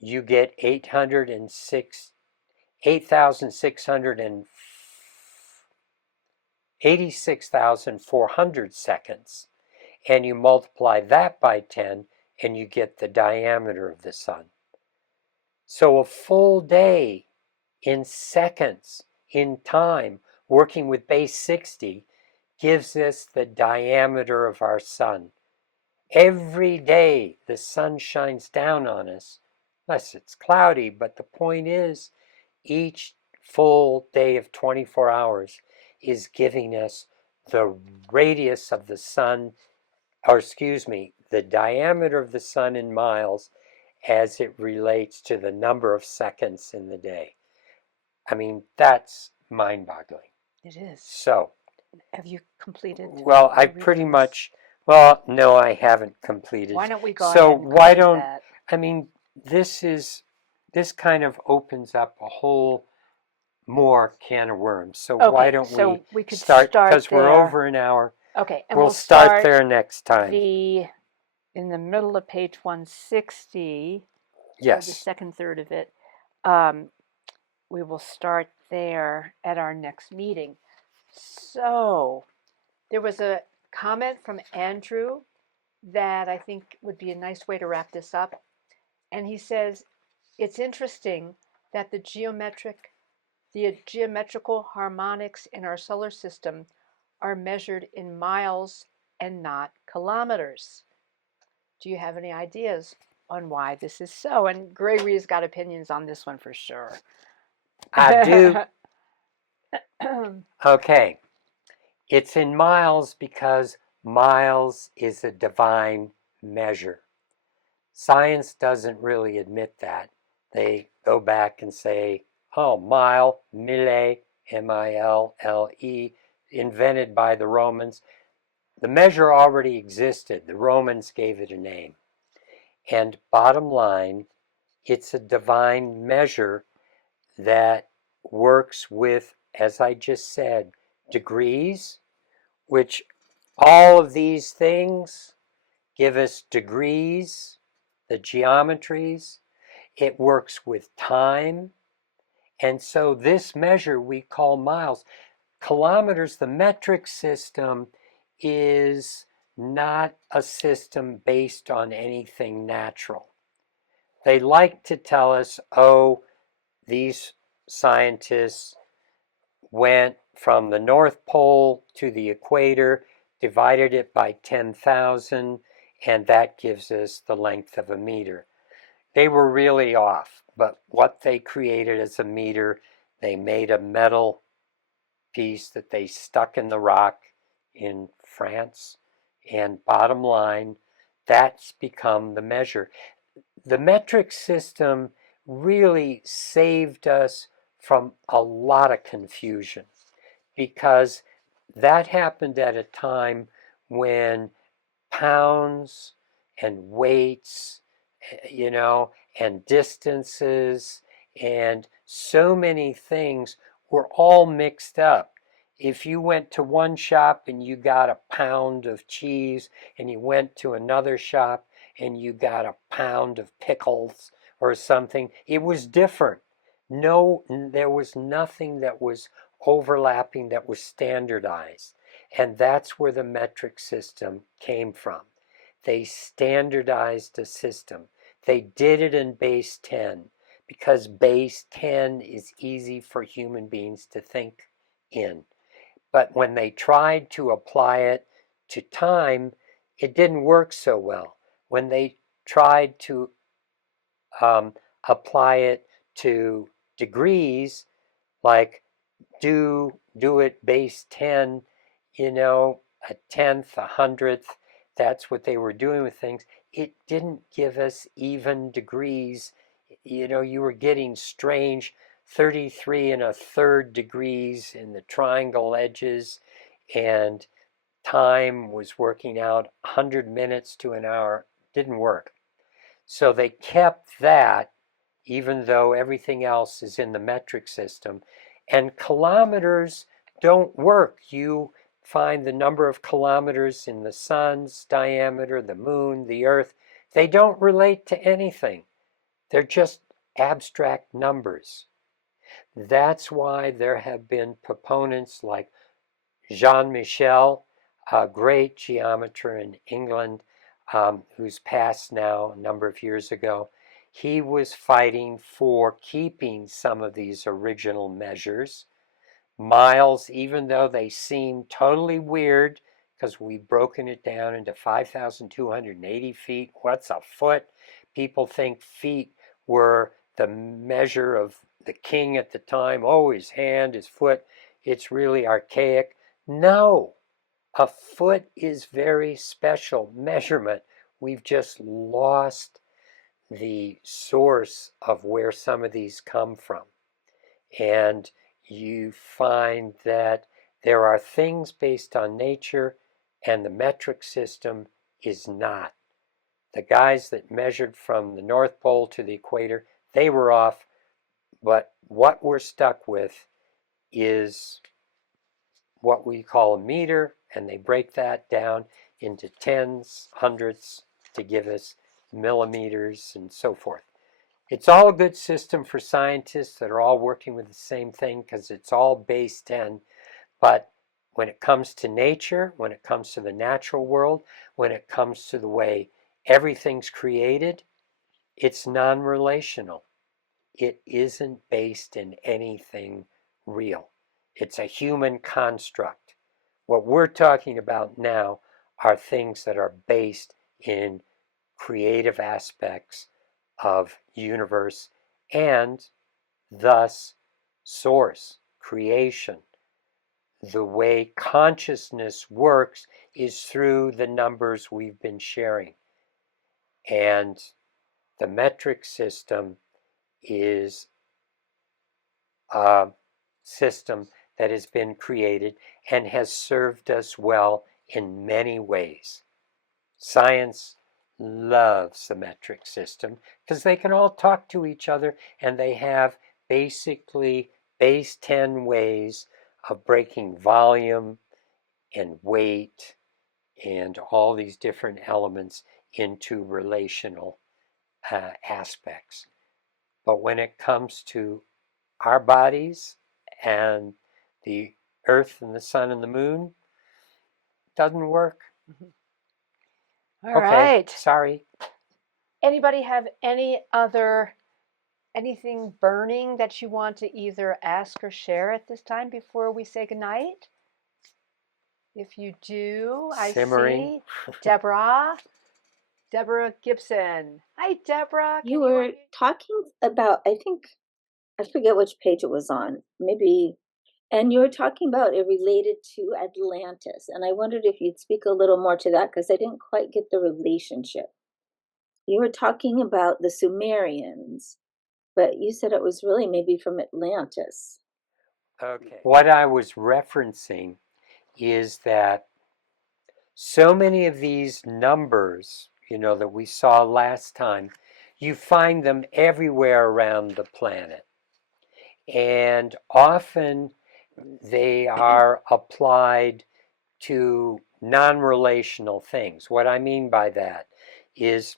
you get 86,400 seconds, and you multiply that by 10 and you get the diameter of the sun. So a full day in seconds, in time, working with base 60, gives us the diameter of our sun. Every day the sun shines down on us, unless it's cloudy, but the point is, each full day of 24 hours is giving us the radius of the sun, or excuse me, the diameter of the sun in miles as it relates to the number of seconds in the day. I mean, that's mind-boggling. It is. So, have you completed? Well, I pretty much, well, no, I haven't completed. Why don't we go so ahead and why complete don't, that? I mean, this kind of opens up a whole more can of worms. So why don't we could start, because we're there. over an hour. Okay, and we'll start there next time. In the middle of page 160, yes, the second third of it, we will start there at our next meeting. So there was a comment from Andrew that I think would be a nice way to wrap this up. And he says, it's interesting that the geometrical harmonics in our solar system are measured in miles and not kilometers. Do you have any ideas on why this is so? And Gregory's got opinions on this one for sure. I do. Okay. It's in miles because miles is a divine measure. Science doesn't really admit that. They go back and say, oh, mile, mille, M-I-L-L-E, invented by the Romans. The measure already existed. The Romans gave it a name. And bottom line, it's a divine measure that works with, as I just said, degrees, which all of these things give us degrees, the geometries. It works with time. And so this measure we call miles. Kilometers, the metric system, is not a system based on anything natural. They like to tell us, oh, these scientists went from the North Pole to the equator, divided it by 10,000, and that gives us the length of a meter. They were really off, but what they created as a meter, they made a metal piece that they stuck in the rock in France, and bottom line, that's become the measure. The metric system really saved us from a lot of confusion, because that happened at a time when pounds and weights, and distances and so many things were all mixed up. If you went to one shop and you got a pound of cheese, and you went to another shop and you got a pound of pickles or something, it was different. No, there was nothing that was overlapping, that was standardized. And that's where the metric system came from. They standardized a system. They did it in base 10 because base 10 is easy for human beings to think in. But when they tried to apply it to time, it didn't work so well. When they tried to apply it to degrees, like do it base 10, a tenth, a hundredth, that's what they were doing with things. It didn't give us even degrees you were getting strange 33 and a third degrees in the triangle edges, and time was working out 100 minutes to an hour. Didn't work. So they kept that, even though everything else is in the metric system. And kilometers don't work. You find the number of kilometers in the sun's diameter, the moon, the earth. They don't relate to anything. They're just abstract numbers. That's why there have been proponents like Jean Michel, a great geometer in England, who's passed now a number of years ago. He was fighting for keeping some of these original measures. Miles, even though they seem totally weird, because we've broken it down into 5,280 feet. What's a foot? People think feet were the measure of the king at the time. Oh, his hand, his foot. It's really archaic. No, a foot is very special measurement. We've just lost the source of where some of these come from. And you find that there are things based on nature, and the metric system is not. The guys that measured from the North Pole to the equator, they were off, but what we're stuck with is what we call a meter, and they break that down into tens, hundredths to give us millimeters and so forth. It's all a good system for scientists that are all working with the same thing because it's all base 10. But when it comes to nature, when it comes to the natural world, when it comes to the way everything's created, it's non-relational. It isn't based in anything real. It's a human construct. What we're talking about now are things that are based in creative aspects of universe and thus source, creation. The way consciousness works is through the numbers we've been sharing. And the metric system is a system that has been created and has served us well in many ways. Science loves the metric system because they can all talk to each other, and they have basically base 10 ways of breaking volume and weight and all these different elements into relational aspects. But when it comes to our bodies and the earth and the sun and the moon, it doesn't work. All Okay, right. sorry. Anybody have anything burning that you want to either ask or share at this time before we say goodnight? If you do, I Simmering. see Deborah Gibson. Hi, Deborah. You were talking about, I think, I forget which page it was on, maybe, and you were talking about it related to Atlantis. And I wondered if you'd speak a little more to that because I didn't quite get the relationship. You were talking about the Sumerians, but you said it was really maybe from Atlantis. Okay. What I was referencing is that so many of these numbers, that we saw last time, you find them everywhere around the planet. And often they are applied to non-relational things. What I mean by that is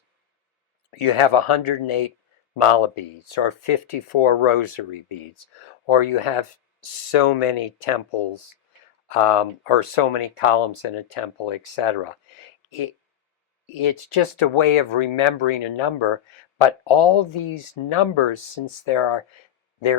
you have 108 mala beads or 54 rosary beads, or you have so many temples or so many columns in a temple, etc. It's just a way of remembering a number, but all these numbers, since they're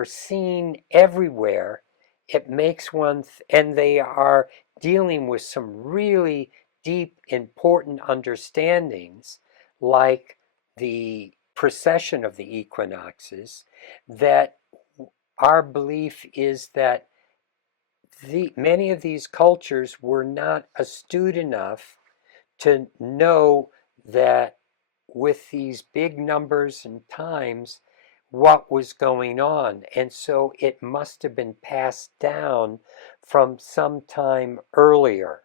seen everywhere, it makes one, and they are dealing with some really deep, important understandings, like the precession of the equinoxes, that our belief is that many of these cultures were not astute enough to know that with these big numbers and times, what was going on. And so it must have been passed down from some time earlier.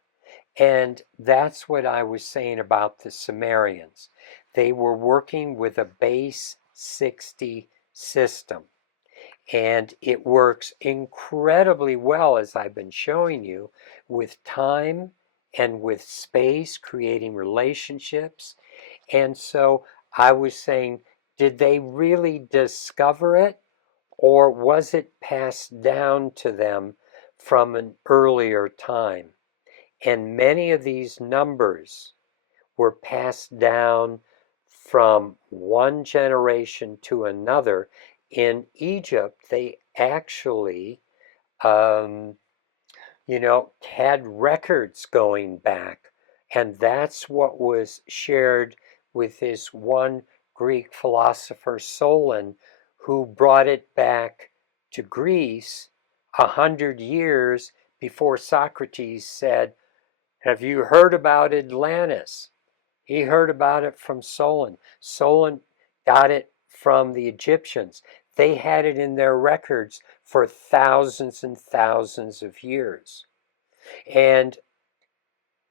And that's what I was saying about the Sumerians. They were working with a base 60 system. And it works incredibly well, as I've been showing you, with time and with space, creating relationships. And so I was saying, did they really discover it, or was it passed down to them from an earlier time? And many of these numbers were passed down from one generation to another. In Egypt, they actually, um, had records going back. And that's what was shared with this one Greek philosopher, Solon, who brought it back to Greece 100 years before Socrates said, "Have you heard about Atlantis?" He heard about it from Solon. Solon got it from the Egyptians. They had it in their records for thousands and thousands of years. And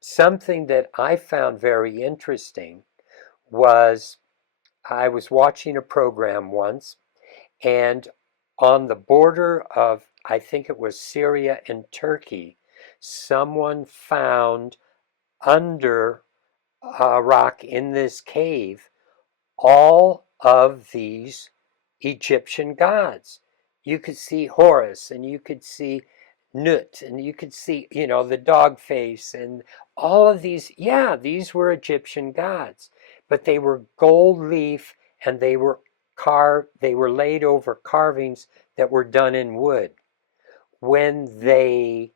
something that I found very interesting was I was watching a program once, and on the border of, I think it was Syria and Turkey, someone found under a rock in this cave all of these Egyptian gods. You could see Horus, and you could see Nut, and you could see, the dog face, and all of these. Yeah, these were Egyptian gods, but they were gold leaf, and they were carved. They were laid over carvings that were done in wood. When they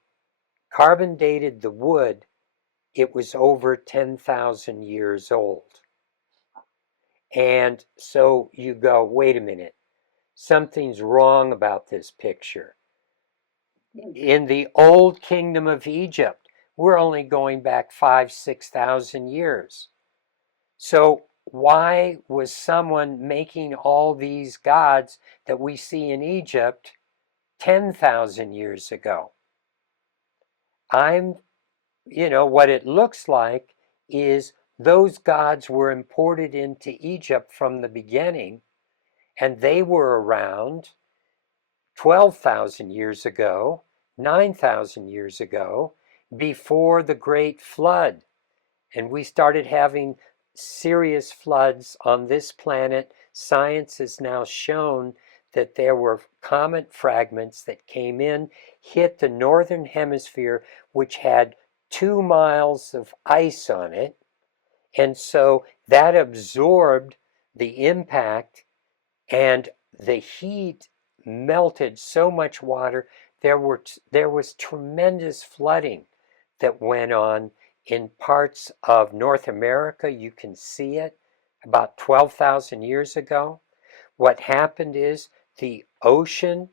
carbon dated the wood, it was over 10,000 years old. And so you go, wait a minute, something's wrong about this picture. In the old kingdom of Egypt, we're only going back 6,000 years. So why was someone making all these gods that we see in Egypt 10,000 years ago? What it looks like is those gods were imported into Egypt from the beginning, and they were around 12,000 years ago, 9,000 years ago, before the Great Flood. And we started having serious floods on this planet. Science has now shown that there were comet fragments that came in, hit the northern hemisphere, which had 2 miles of ice on it. And so that absorbed the impact, and the heat melted so much water. There was tremendous flooding that went on in parts of North America. You can see it about 12,000 years ago. What happened is the ocean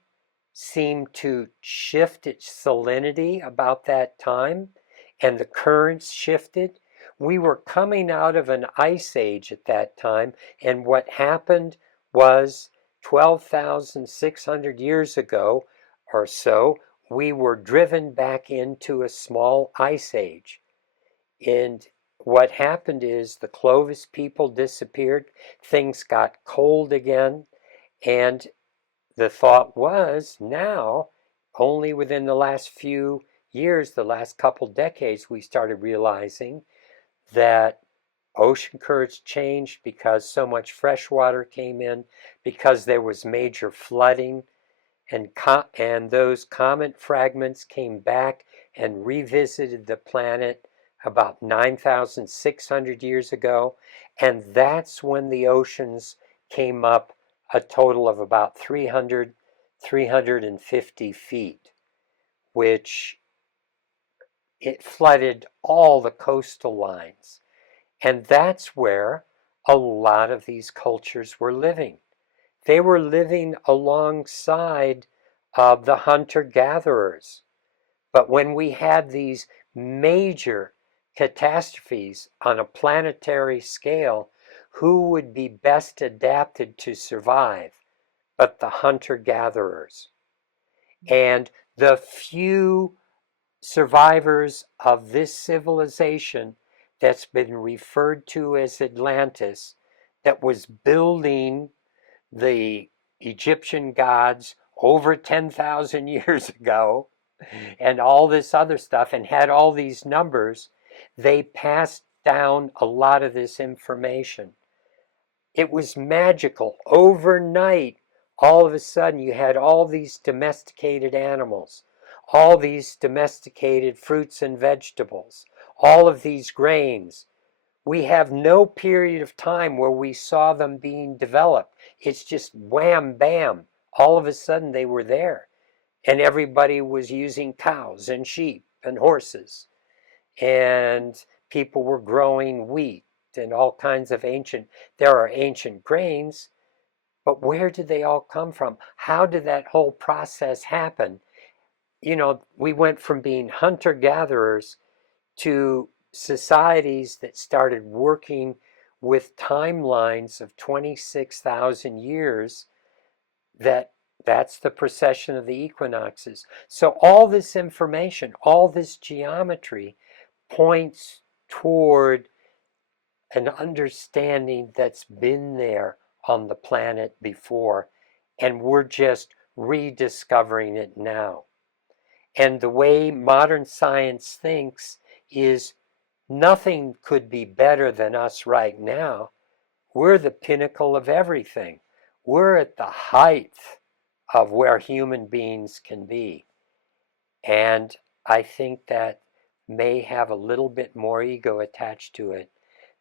seemed to shift its salinity about that time, and the currents shifted. We were coming out of an ice age at that time, and what happened was 12,600 years ago or so, we were driven back into a small ice age. And what happened is the Clovis people disappeared, things got cold again, and the thought was now, only within the last few years, the last couple decades, we started realizing that ocean currents changed because so much fresh water came in, because there was major flooding, and those comet fragments came back and revisited the planet about 9,600 years ago. And that's when the oceans came up a total of about 350 feet, which it flooded all the coastal lines. And that's where a lot of these cultures were living. They were living alongside of the hunter-gatherers. But when we had these major catastrophes on a planetary scale, who would be best adapted to survive? but the hunter-gatherers. And the few survivors of this civilization that's been referred to as Atlantis, that was building the Egyptian gods over 10,000 years ago, and all this other stuff, and had all these numbers, they passed down a lot of this information. It was magical. Overnight, all of a sudden, you had all these domesticated animals, all these domesticated fruits and vegetables, all of these grains. We have no period of time where we saw them being developed. It's just wham, bam. All of a sudden, they were there. And everybody was using cows and sheep and horses. And people were growing wheat and all kinds of there are ancient grains, but where did they all come from? How did that whole process happen? We went from being hunter-gatherers to societies that started working with timelines of 26,000 years. That's the precession of the equinoxes. So all this information, all this geometry points toward an understanding that's been there on the planet before, and we're just rediscovering it now. And the way modern science thinks is nothing could be better than us right now. We're the pinnacle of everything. We're at the height of where human beings can be. And I think that may have a little bit more ego attached to it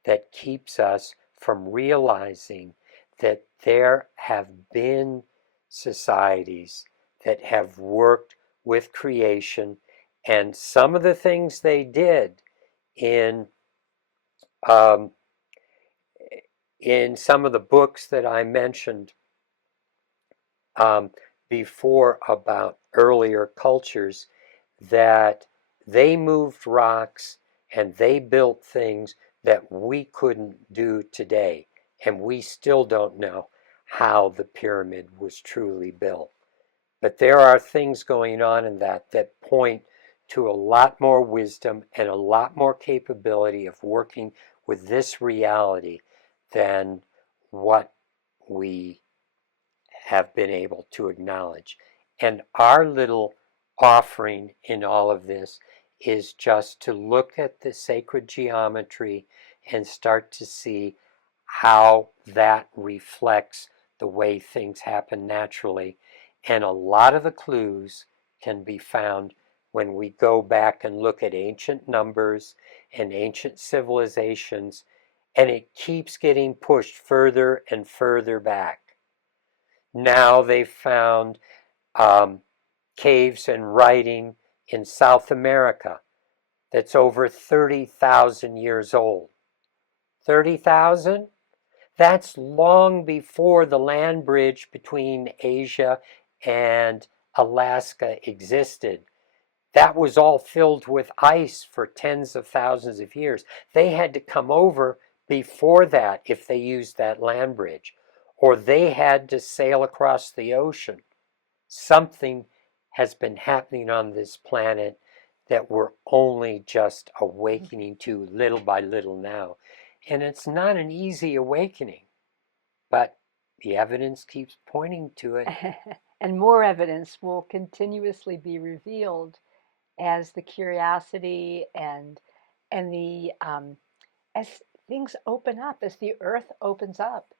that keeps us from realizing that there have been societies that have worked with creation, and some of the things they did in some of the books that I mentioned before about earlier cultures, that they moved rocks and they built things that we couldn't do today. And we still don't know how the pyramid was truly built. But there are things going on in that point to a lot more wisdom and a lot more capability of working with this reality than what we have been able to acknowledge. And our little offering in all of this is just to look at the sacred geometry and start to see how that reflects the way things happen naturally. And a lot of the clues can be found when we go back and look at ancient numbers and ancient civilizations, and it keeps getting pushed further and further back. Now they've found caves and writing in South America that's over 30,000 years old. 30,000? That's long before the land bridge between Asia and Alaska existed. That was all filled with ice for tens of thousands of years. They had to come over before that if they used that land bridge, or they had to sail across the ocean. Something has been happening on this planet that we're only just awakening to little by little now. And it's not an easy awakening, but the evidence keeps pointing to it. And more evidence will continuously be revealed as the curiosity and the as things open up, as the earth opens up,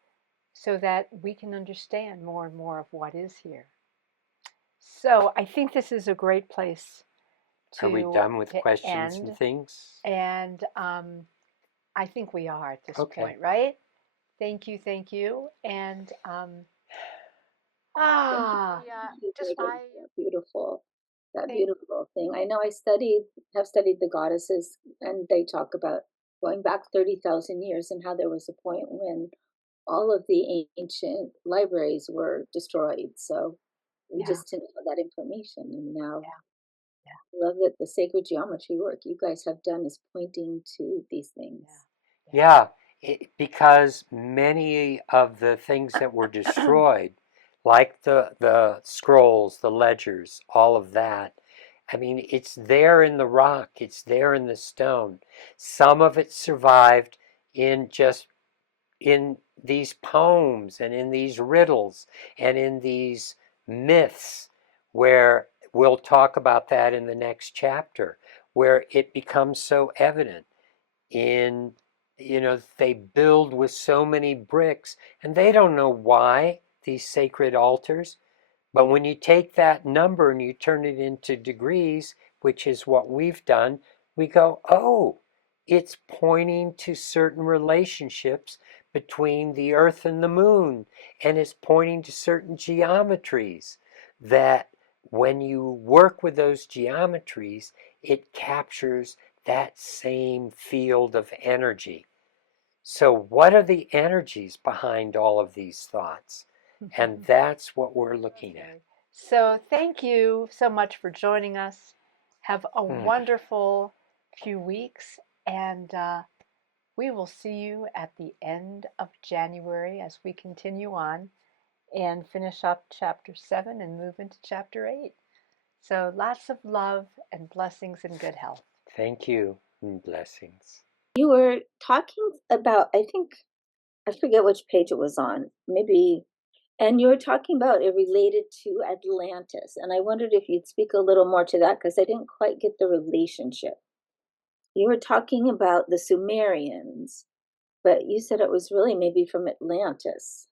so that we can understand more and more of what is here. So I think this is a great place Are we done with to questions end. and things? And I think we are at this Okay. point, right? Thank you, and Just just I beautiful, that think beautiful thing. I know have studied the goddesses, and they talk about going back 30,000 years and how there was a point when all of the ancient libraries were destroyed. So we Yeah. just didn't have that information. And now Yeah. I love that the sacred geometry work you guys have done is pointing to these things. Yeah, because many of the things that were destroyed, like the scrolls, the ledgers, all of that. I mean, it's there in the rock, it's there in the stone. Some of it survived in just in these poems and in these riddles and in these myths, where we'll talk about that in the next chapter, where it becomes so evident in, they build with so many bricks and they don't know why, these sacred altars. But when you take that number and you turn it into degrees, which is what we've done, we go, oh, it's pointing to certain relationships between the earth and the moon, and it's pointing to certain geometries that when you work with those geometries, it captures that same field of energy. So, what are the energies behind all of these thoughts? And that's what we're looking at. Okay. So thank you so much for joining us. Have a Hmm. wonderful few weeks, and we will see you at the end of January as we continue on and finish up chapter 7 and move into chapter 8. So lots of love and blessings and good health. Thank you and blessings. You were talking about, I think, I forget which page it was on, maybe, and you were talking about it related to Atlantis. And I wondered if you'd speak a little more to that because I didn't quite get the relationship. You were talking about the Sumerians, but you said it was really maybe from Atlantis.